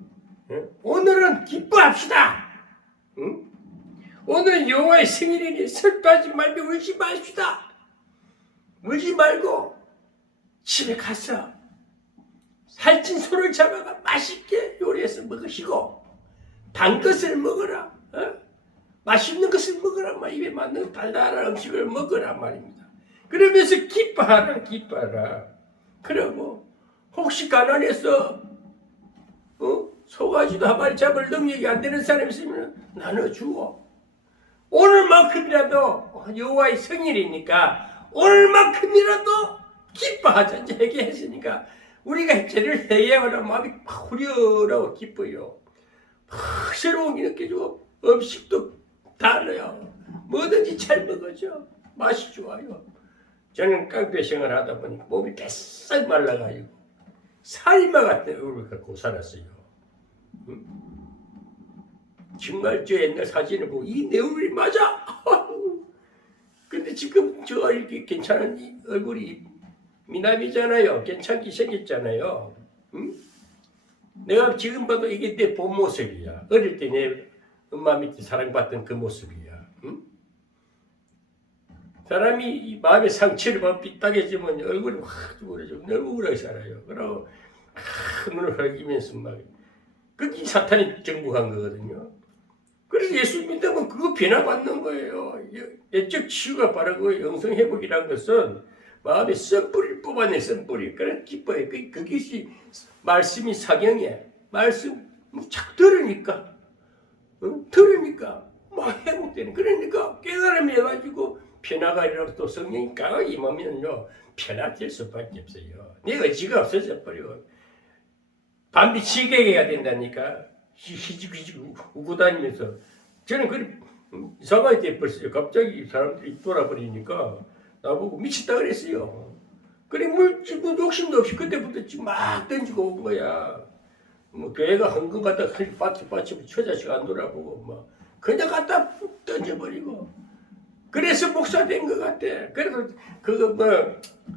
오늘은 기뻐합시다. 오늘은 여호와의 생일이니 슬퍼하지 말고 울지 맙시다. 울지 말고 집에 가서 살찐 소를 잡아가 맛있게 요리해서 먹으시고 단 것을 먹어라. 맛있는 것을 먹으라. 입에 맞는 달달한 음식을 먹으라 말입니다. 그러면서 기뻐하라. 그러고 혹시 가난해서 소가지도 한 마리 잡을 능력이 안 되는 사람이 있으면 나눠주고 오늘만큼이라도 여호와의 생일이니까 오늘만큼이라도 기뻐하자. 이제 회개했으니까 우리가 죄를 회개하라 마음이 후련하고 기뻐요. 새로운 게 느껴지고 음식도 달라요. 뭐든지 잘 먹어져. 맛이 좋아요. 저는 깡패 생활을 하다 보니 몸이 뱃싹 말라가지고 살인마 같은 얼굴을 갖고 살았어요. 정말 저 옛날 사진을 보고 이 내 얼굴이 맞아. 근데 지금 저 이렇게 괜찮은 이 얼굴이 미남이잖아요. 괜찮게 생겼잖아요. 내가 지금 봐도 이게 내 본 모습이야. 어릴 때 내 엄마 밑에 사랑받던 그 모습이야. 사람이 마음의 상처를 막 삐딱해지면 얼굴이 확 우울해지고 너무 우울하게 살아요. 그러고 눈을 흘기면서 막 그게 사탄이 정복한 거거든요. 그래서 예수 믿으면 그거 변화받는 거예요. 예적 치유가 바르고 영성회복이라는 것은 마음의 썬뿌리를 뽑아내 썬뿌리. 그래 기뻐해. 그것이 말씀이 사경이야. 말씀 자꾸 들으니까 막 회복되는. 그러니까 깨달음이 해가지고 변화가 일어나고 또 성령이 강하게 임하면요 변화될 수밖에 없어요. 내 의지가 없어져 버려. 밤비 지게가 된다니까. 희죽희죽 우고 다니면서 저는 그 이상하게 돼버렸어요. 갑자기 사람들이 돌아버리니까 나보고 미쳤다 그랬어요. 그래 물집고 욕심도 없이 그때부터 막 던지고 온 거야. 뭐 교회가 헌금 갖다 빠치 처자식 안 돌아보고 막 그냥 갖다 푹 던져버리고. 그래서 목사 된 것 같아. 그래서 그거 뭐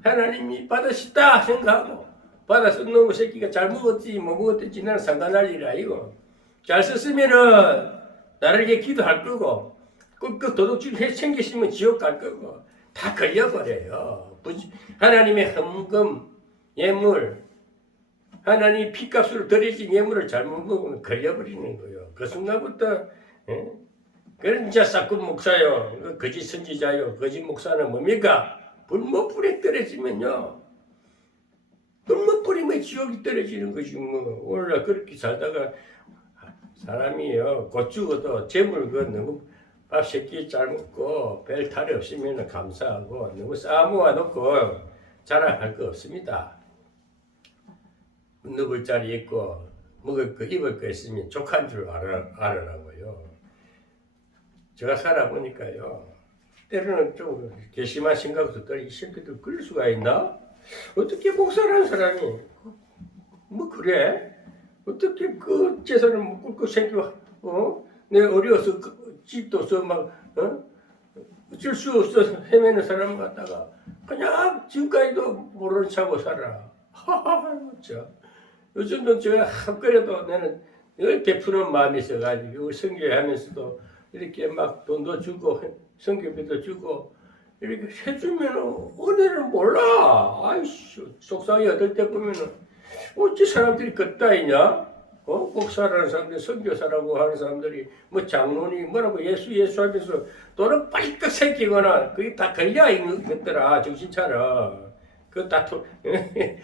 하나님이 받으시다 생각하고 받아서 놈의 새끼가 잘 먹었지 못 먹었지 나는 상관할 일 아니고 잘 썼으면은 나를 위해 기도할 거고 그 도둑질 챙기시면 지옥 갈 거고 다 걸려버려요. 하나님의 헌금 예물 하나님 피값으로 들여진 예물을 잘못 먹으면 걸려버리는 거예요. 그 순간부터 그런 자 싹군 목사요 거짓 선지자요 거짓 목사는 뭡니까? 불못불에 떨어지면요 불못불이면 지옥이 떨어지는 것이 뭐 오늘날 그렇게 살다가 사람이요 곧 죽어도 재물 그 너무 밥 세끼 잘 먹고 별 탈이 없으면 감사하고 너무 쌓아모아 놓고 자랑할 거 없습니다. 누굴 자리 있고 먹을 거 입을 거 있으면 족한 줄 알으라고요. 제가 살아보니까요 때로는 좀 괘씸한 생각도 들이 새끼들 그럴 수가 있나? 어떻게 목사라는 사람이 뭐 그래? 어떻게 그 재산을 못 꿀고 생겨? 내 어려워서 집도 없어 막 어쩔 수 없어 헤매는 사람 갖다가 그냥 지금까지도 모르는 척하고 살아. 하하하 진짜. 요즘도 제가 그래도 나는 늘 베푸는 마음이 있어가지고 선교하면서도 이렇게 막 돈도 주고 선교비도 주고 이렇게 해주면은 은혜를 몰라. 아이씨 속상해 얻을 때 보면은 어찌 사람들이 겉다이냐? 목사라는 사람들, 선교사라고 하는 사람들이 뭐 장로니 뭐라고 예수 하면서 돈을 빨리 새기거나 그게 다 걸려 있는 것들아. 정신 차려. 그거 다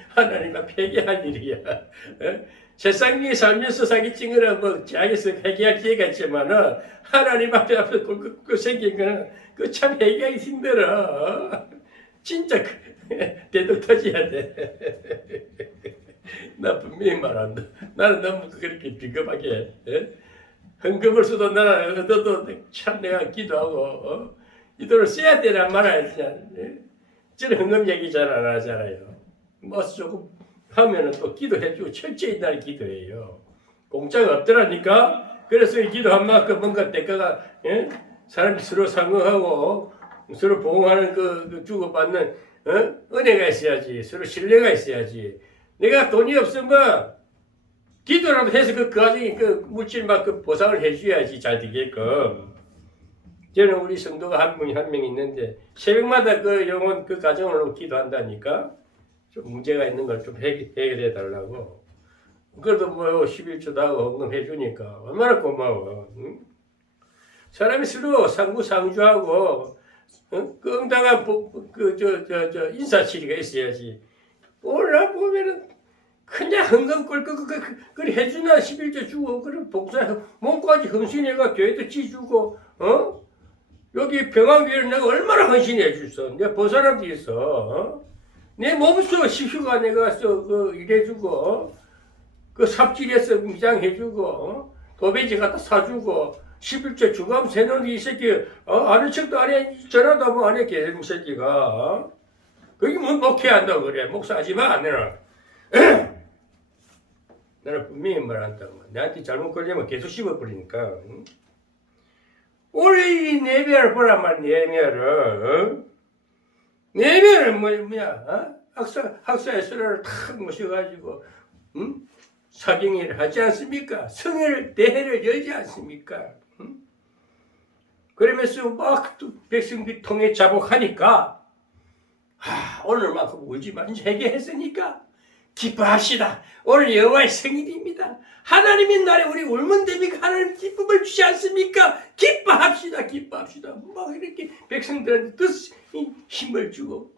하나님 앞에 회개할 일이야. 세상에 살면서 사기친 거는 뭐 자기에서 회개할 기회가 있지만은 하나님 앞에 그 생긴 거는 그 참 회개하기 힘들어. 진짜 대도 터져야 돼. 나 분명히 말한다. 나는 너무 그렇게 비겁하게 헌금을 써도 나는 얻어도 참 내가 기도하고 이 돈을 써야 되나 말아야 되냐. 저는 헌금 얘기 잘 안 하잖아요. 뭐 조금 하면은 또 기도해주고 철저히 날 기도해요. 공짜가 없더라니까. 그래서 이 기도한 만큼 뭔가 대가가 사람이 서로 상응하고 서로 보호하는 그 주고받는 은혜가 있어야지. 서로 신뢰가 있어야지. 내가 돈이 없으면 기도라도 해서 그 가정이 그 물질만큼 보상을 해줘야지 잘 되게끔. 저는 우리 성도가 한 명 있는데 새벽마다 그 영혼 그 가정을 기도한다니까 좀 문제가 있는 걸 좀 해결해 달라고. 그래도 뭐 11조도 하고 헌금해 주니까 얼마나 고마워. 응? 사람이 서로 상부상조하고 그 응당한 인사치리가 있어야지. 올라 보면은 그냥 헌금 꿀 해주나 11조 주고 그럼 복사 몸까지 헌신해가 교회도 지주고 여기 병원교회를 내가 얼마나 헌신해 줬어. 내가 본 사람도 있어. 내 몸소 시휴가 내가 일해주고 그 삽질해서 미장해주고 도배지 갖다 사주고 11조 주감 세놓은 이 새끼 아는 척도 안 해. 전화도 뭐 안 해. 개새끼 새끼가 그게 뭐 목회한다고 그래. 목사하지마 안 해라. 나는 분명히 말한다고. 나한테 잘못 걸리면 계속 씹어버리니까. 올해 이 내면을 보란 말, 내면을. 내면은 뭐야? 학사의 수라를 탁 모셔가지고, 사경회를 하지 않습니까? 성회를, 대회를 열지 않습니까? 그러면서 막 백성들이 통해 자복하니까, 오늘만큼 울지만 회개했으니까, 기뻐합시다. 오늘 여호와의 생일입니다. 하나님의 날에 우리 울면 됩니까? 하나님 기쁨을 주지 않습니까? 기뻐합시다. 기뻐합시다. 막 이렇게 백성들한테 힘을 주고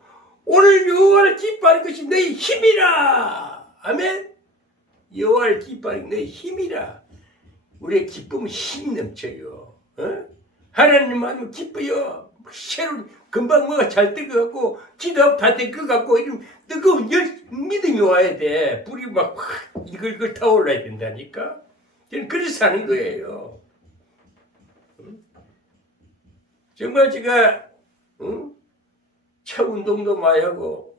오늘 여호와를 기뻐하는 것이 너희 힘이라. 아멘. 여호와를 기뻐하는 너희 힘이라. 우리의 기쁨은 힘 넘쳐요. 하나님만 기뻐요. 새로운 금방 뭐가 잘 될 것 같고 기도 다 될 것 같고 이런 뜨거운 믿음이 와야 돼. 불이 막 이글이글 타올라야 된다니까. 저는 그래서 하는 거예요. 정말 제가 차 운동도 많이 하고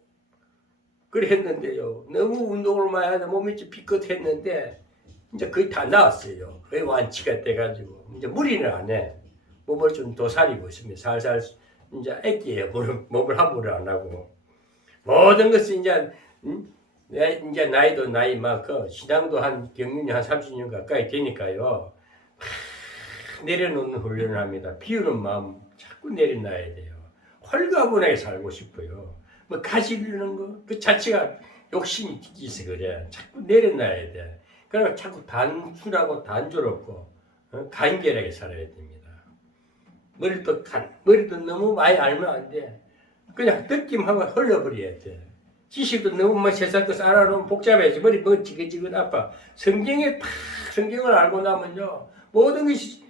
그래 했는데요. 너무 운동을 많이 하다 몸이 좀 비끗했는데 이제 거의 다 나았어요. 거의 완치가 돼가지고 이제 무리는 안 해. 몸을 좀 도사리고 있습니다. 살살 이제 애기예요. 몸을 함부로 안 하고 모든 것은 이제 나이도 나이 많고 신앙도 한 경륜이 한 30년 가까이 되니까요. 내려놓는 훈련을 합니다. 비우는 마음 자꾸 내려놔야 돼요. 홀가분하게 살고 싶어요. 뭐 가지려는 거 그 자체가 욕심이 있어 그래. 자꾸 내려놔야 돼. 그러면 자꾸 단순하고 단조롭고 간결하게 살아야 됩니다. 머리도 너무 많이 알면 안 돼. 그냥 느낌하고 흘러버려야 돼. 지식도 너무 뭐 세상 것을 알아놓으면 복잡해지. 머리 뭐 지긋지긋 아파. 성경을 알고 나면요. 모든 것이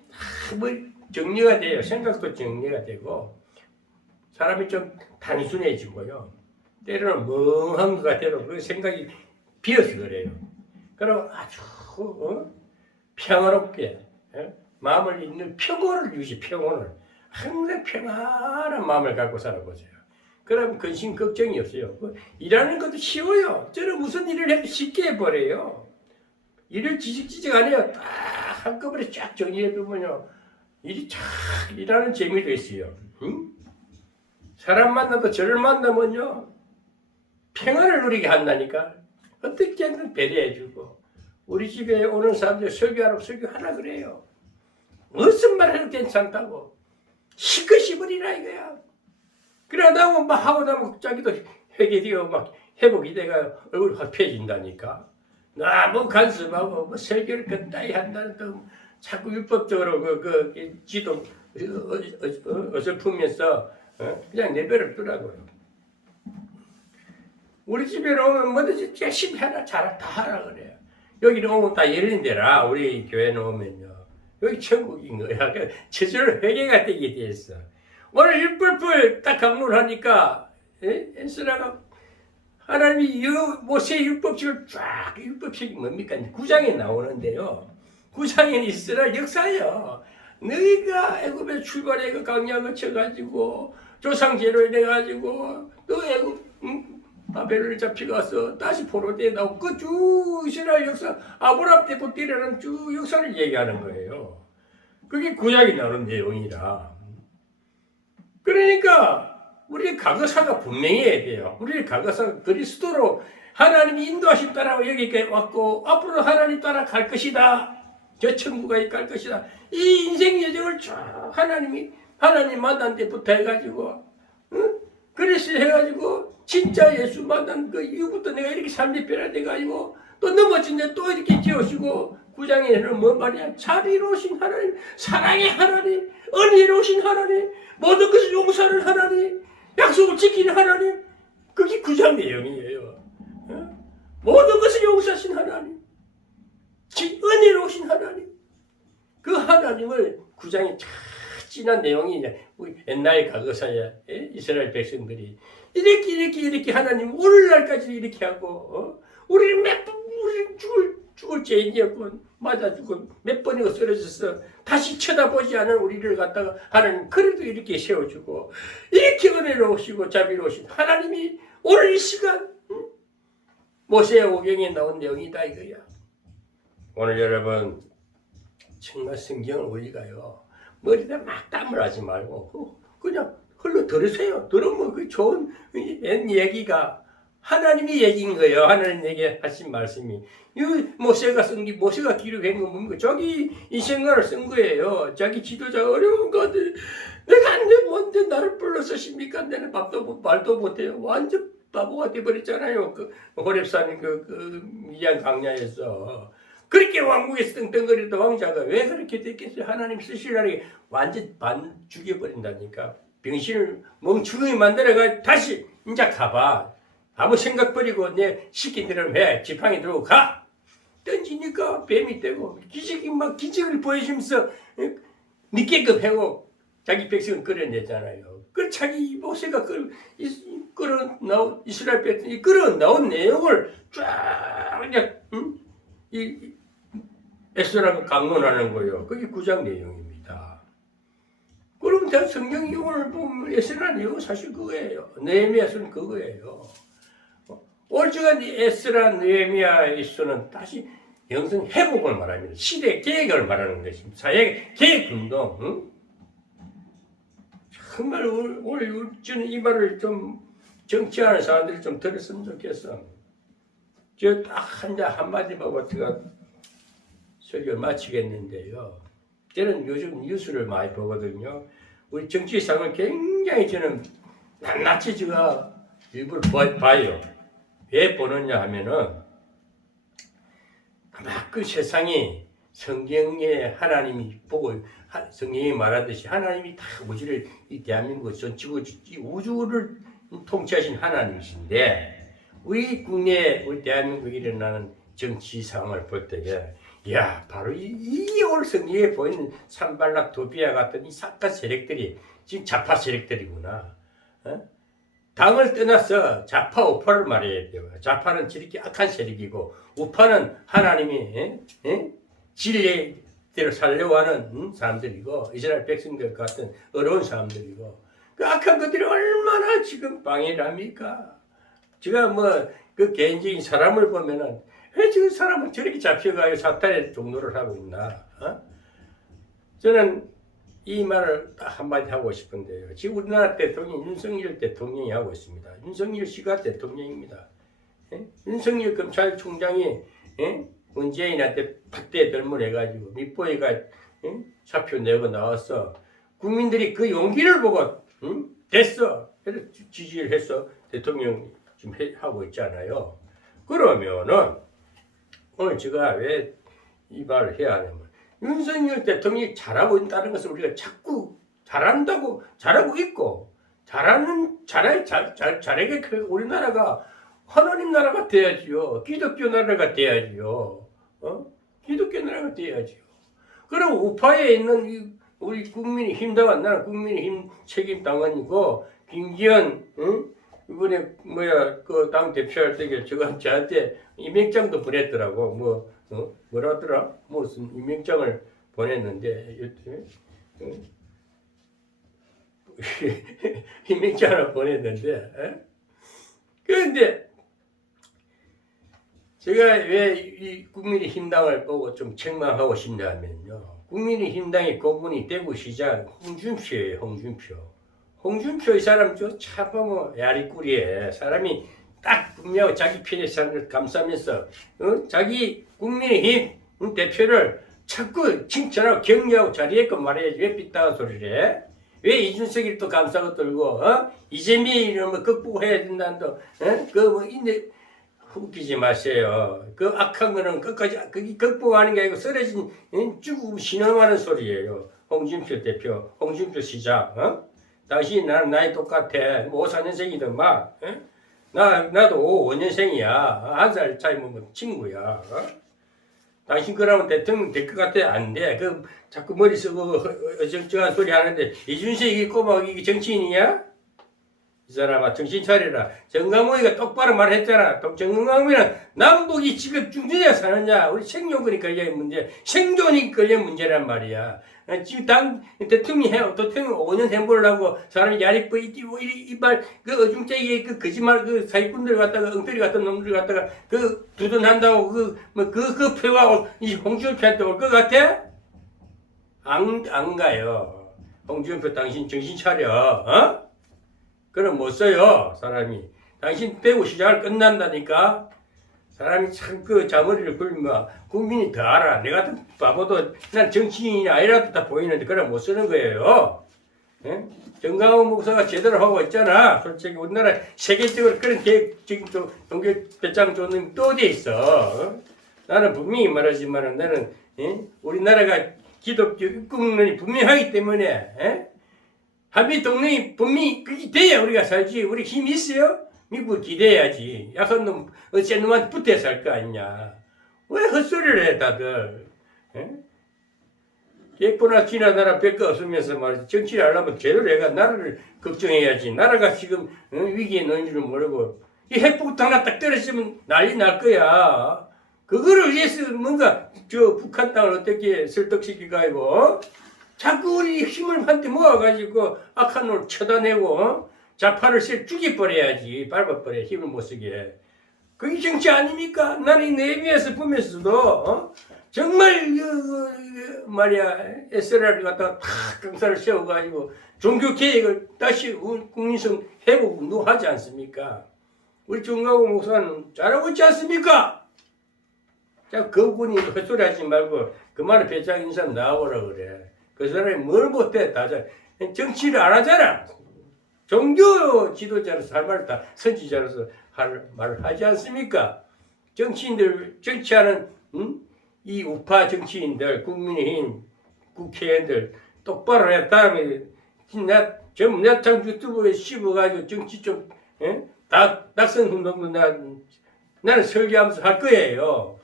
뭐 정리가 돼요. 생각도 정리가 되고. 사람이 좀 단순해지고요. 때로는 멍한 것 같아도 그 생각이 비어서 그래요. 그럼 아주 평화롭게 마음을 있는 평온을 유지, 평온을. 항상 평안한 마음을 갖고 살아보세요. 그럼 근심 걱정이 없어요. 일하는 것도 쉬워요. 저는 무슨 일을 해도 쉽게 해버려요. 일을 지직지직 안 해요. 딱 한꺼번에 쫙 정리해두면요. 일이 쫙 일하는 재미도 있어요. 응? 사람 만나도 저를 만나면요. 평안을 누리게 한다니까. 어떻게든 배려해주고. 우리 집에 오는 사람들 설교하라고 설교하라 그래요. 무슨 말 해도 괜찮다고. 시커 씹으리라 이거야. 그러다 막 하고 나면 자기도 회개되고 막 회복이 돼가 얼굴 확 펴진다니까. 너무 간섭하고 뭐 설교를 그따위 한다는 또 자꾸 율법적으로 그 지도 어설프면서 그냥 내버려두라고요. 우리 집에 오면 뭐든지 열심히 하라 다 하라 그래요. 여기는 오면 다 예를 데라 우리 교회는 오면요. 여기 천국인 거야. 제대로 회개가 되게 됐어. 오늘 율법을 딱 강론하니까 에스라가 하나님이 모세의 율법책을 쫙, 율법책이 뭡니까? 9장에 나오는데요. 9장에는 이스라엘 역사예요. 너희가 애굽에 출발해 그 강야 거쳐가지고 조상제로 인해가지고 또 애굽 바벨론에 잡혀가서 다시 포로되어 나오고 그 쭉 이스라엘 역사 아브라함 때부터 일어난 쭉 역사를 얘기하는 거예요. 그게 9장에 나오는 내용이라. 그러니까 우리의 과거사가 분명해야 돼요. 우리의 과거사가 그리스도로 하나님이 인도하신 따라 여기까지 왔고 앞으로 하나님 따라 갈 것이다. 저 천국에 갈 것이다. 이 인생 여정을 쭉 하나님 만난 데부터 해가지고 그래서 해가지고 진짜 예수 만난 그 이후부터 내가 이렇게 삶이 변화돼가지고 또 넘어진데 또 이렇게 지으시고 9장에는 뭔 말이야? 자비로우신 하나님, 사랑의 하나님, 은혜로우신 하나님, 모든 것을 용서하는 하나님, 약속을 지키는 하나님. 그게 9장 내용이에요. 모든 것을 용서하신 하나님, 은혜로우신 하나님. 그 하나님을 9장에 진한 내용이 우리 옛날 과거사야. 이스라엘 백성들이 이렇게 하나님 오늘날까지 이렇게 하고 우리는 우리 죽을 죄인이었고 맞아 죽고 몇 번이고 쓰러졌어. 다시 쳐다보지 않은 우리를 갖다가 하나님 그래도 이렇게 세워주고 이렇게 은혜로우시고 자비로우신 하나님이 오늘 이 시간 모세의 오경에 나온 내용이다 이거야. 오늘 여러분 정말 성경을 우리가요 머리에 막 땀을 하지 말고 그냥 흘러 들으세요. 들으면 그 좋은 옛 얘기가 하나님이 얘기인 거예요. 하나님 얘기하신 말씀이. 모세가 쓴 게, 모세가 기록한 건 뭡니까? 자기 인생관을 쓴 거예요. 자기 지도자가 어려운 것들. 내가 안 되고 언제 나를 불러서십니까? 내는 말도 못해요. 완전 바보가 돼버렸잖아요. 그 호렙산 미디안 광야에서. 그렇게 왕국에서 떵떵거리던 왕자가 왜 그렇게 됐겠어요? 하나님 쓰시려니 완전 반 죽여버린다니까. 병신을 멍충이 만들어가 다시 이제 가봐. 아무 생각 버리고 내 시킨 대로 해. 지팡이 들고 가. 던지니까 뱀이 되고 기적을 보여주면서 믿게끔 하고 자기 백성을 끌어내잖아요. 그 자기 모세가 이스라엘 백성이 끌어나온 내용을 쫙 그냥 이 에스라가 강론하는 거예요. 그게 9장 내용입니다. 그럼 다 성경 용어를 보면 에스라 내용은 사실 그거예요. 느헤미야서는 그거예요. 올주간 에스라 느헤미야서는 다시 영성 회복을 말합니다. 시대 개혁을 말하는 것입니다. 사회 개혁 운동. 응? 정말 오늘 저는 이 말을 좀 정치하는 사람들이 좀 들었으면 좋겠어. 저 딱 한마디 보고 제가 설교를 마치겠는데요. 저는 요즘 뉴스를 많이 보거든요. 우리 정치상을 굉장히 저는 낱낱이 제가 일부러 봐요. 왜 보느냐 하면은 막 그 세상이 성경에 하나님이 보고 성경이 말하듯이 하나님이 다 우주를 이 대한민국 전체고 우주를 통치하신 하나님이신데 우리 국내 우리 대한민국에 일어나는 정치 상황을 볼 때에 야 바로 이 오늘 성경에 보이는 산발락 도비아 같은 이 사카 세력들이 지금 좌파 세력들이구나. 당을 떠나서 좌파 우파를 말해야 돼요. 좌파는 저렇게 악한 세력이고 우파는 하나님이 진리대로 살려고 하는 사람들이고 이스라엘 백성들 같은 어려운 사람들이고 그 악한 것들이 얼마나 지금 방해를 합니까? 제가 그 개인적인 사람을 보면은 왜 지금 사람은 저렇게 잡혀가요 사탄의 종로를 하고 있나? 저는 이 말을 딱 한마디 하고 싶은데요. 지금 우리나라 대통령 윤석열 대통령이 하고 있습니다. 윤석열 씨가 대통령입니다. 윤석열 검찰총장이 문재인한테 πατ대 덜물해가지고 밑보이가 사표 내고 나와서 국민들이 그 용기를 보고 됐어. 그래서 지지를 해서 대통령 지금 하고 있잖아요. 그러면은 오늘 제가 왜 이 말을 해야 하냐면 윤석열 대통령이 잘하고 있다는 것을 우리가 자꾸 잘한다고 잘하고 있고 잘하게 우리나라가 하나님 나라가 돼야지요. 기독교 나라가 돼야지요. 기독교 나라가 돼야지요. 그럼 우파에 있는 우리 국민의힘 당한 나는 국민의힘 책임 당원이고 김기현 이번에 뭐야 그 당 대표할 때 저한테 임명장도 보냈더라고. 뭐라더라? 무슨 임명장을 보냈는데 임명장을 보냈는데 그런데 제가 왜 이 국민의힘당을 보고 좀 책망하고 싶냐면요. 국민의힘당의 고문이 대구시장 홍준표예요. 홍준표 이 사람 참 뭐 야리꾸리에 사람이 딱 분명히 자기 편의 사람을 감싸면서 자기 국민의힘 대표를 자꾸 칭찬하고 격려하고 자리에서 말해야지. 왜 삐딱한 소리를 해? 왜 이준석이를 또 감싸고 들고 이재명을 뭐 극복해야 된다는데 그뭐 웃기지 마세요. 그 악한 거는 끝까지 그게 극복하는 게 아니고 쓰러진 쭉 신음하는 소리예요. 홍준표 대표, 홍준표 시장. 당신 나랑 나이 똑같아. 뭐 54년생이든 막. 나도 55년생이야. 한 살 차이 뭐 친구야. 당신 그러면 대통령 될 것 같아? 안 돼. 그 자꾸 머리 쓰고 어정쩡한 소리 하는데 이준석이 꼬막 이게 정치인이야? 이 사람아 정신 차려라. 정강호이가 똑바로 말했잖아. 정강호이는 남북이 지금 중재자 사느냐 우리 생존권이 걸려있는 문제, 생존이 걸려있는 문제란 말이야. 지금 당 대통령 5년 행보를 사람이 야리뿌 이발 그 어중짜게 그 거짓말 그 사기꾼들 갖다가 엉터리 같은 놈들 갖다가 그 두둔한다고 그 표가 이 홍준표한테 올 것 같아? 안 가요. 홍준표 당신 정신 차려. 그럼 못 써요, 사람이. 당신 대구 시장을 끝난다니까? 사람이 참 그 자머리를 굴면 국민이 더 알아. 내 같은 바보도 난 정치인이 아니라도 다 보이는데 그럼 못 쓰는 거예요. 예? 정강호 목사가 제대로 하고 있잖아. 솔직히 우리나라 세계적으로 그런 계획적인 동결 배짱 좋은 또 어디에 있어. 나는 분명히 말하지만 나는 우리나라가 기독교 입국론이 분명하기 때문에 한미 동맹이 분명히 그게 돼야 우리가 살지. 우리 힘이 있어요? 미국 기대해야지. 약한 놈, 어째 놈한테 붙어 살 거 아니냐. 왜 헛소리를 해, 다들. 예쁘나 지나다나 별거 없으면서 말이지. 정치를 하려면 제대로 해가 나라를 걱정해야지. 나라가 지금 위기에 놓인 줄은 모르고. 이 핵폭탄 하나 딱 떨어지면 난리 날 거야. 그거를 위해서 뭔가 북한 땅을 어떻게 설득시키가지고 자꾸 우리 힘을 한테 모아가지고 악한 놈을 쳐다내고 좌파를 죽여버려야지. 밟아버려. 힘을 못 쓰게. 그게 정치 아닙니까? 나는 내비에서 보면서도 정말 말이야 SRR을 갖다가 다 강사를 세워가지고 종교개혁을 다시 국민성 회복 운동하지 않습니까? 우리 정강호 목사는 잘하고 있지 않습니까? 자, 그분이 헛소리 하지 말고 그 말을 배짱 인사 나오라 그래. 그 사람이 뭘 못해. 다 잘. 정치를 안 하잖아. 종교 지도자로서 할 말을 다 선지자로서 할 말을 하지 않습니까? 정치인들, 정치하는, 이 우파 정치인들, 국민의힘, 국회의원들 똑바로 해. 다음에, 전부 내창 유튜브에 씹어가지고 정치 좀, 낙선 운동도 나는 설계하면서 할 거예요.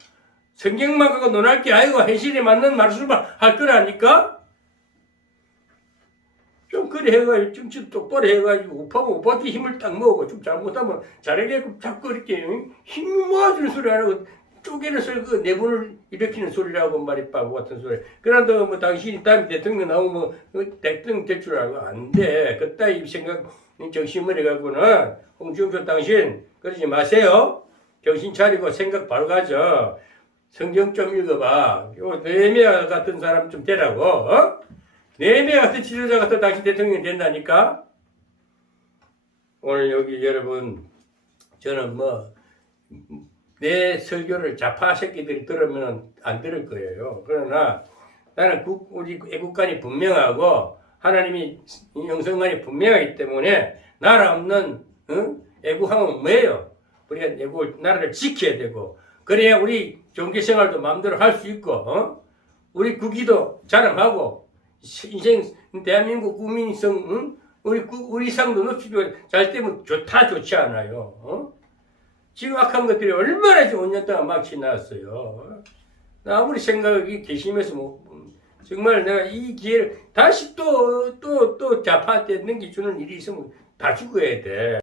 성경만 갖고 논할 게 아니고 현실에 맞는 말씀만 할 거라니까? 좀 그래 해가지고 정치 똑바로 해가지고 우파고 우파한테 힘을 딱 먹고 좀 잘못하면 잘하게끔 자꾸 이렇게 힘 모아주는 소리 안 하고 쪼개려서 그 내분을 일으키는 소리라고 말이 바보 같은 소리. 그런다고 뭐 당신이 다음에 대통령 나오면 대통령 될 줄 알고 안 돼. 그따위 생각 정신을 해갖고는 홍준표 당신 그러지 마세요. 정신 차리고 생각 바로 가져. 성경 좀 읽어봐. 요 느헤미야 같은 사람 좀 되라고. 느헤미야 같은 지도자 같은 당신 대통령이 된다니까. 오늘 여기 여러분 저는 내 설교를 좌파 새끼들이 들으면 안 들을 거예요. 그러나 나는 우리 애국관이 분명하고 하나님이 영성관이 분명하기 때문에 나라 없는 애국하면 뭐예요? 우리가 애국 나라를 지켜야 되고 그래야 우리 종교생활도 마음대로 할 수 있고 우리 국기도 자랑하고 인생 대한민국 국민성 우리 상도 높이고 잘 되면 좋지 않아요. 지금 악한 것들이 얼마나 지금 5년 동안 막 지나왔어요. 나 아무리 생각이 괘씸해서 정말 내가 이 기회를 다시 또 좌파한테 넘겨주는 일이 있으면 다 죽어야 돼.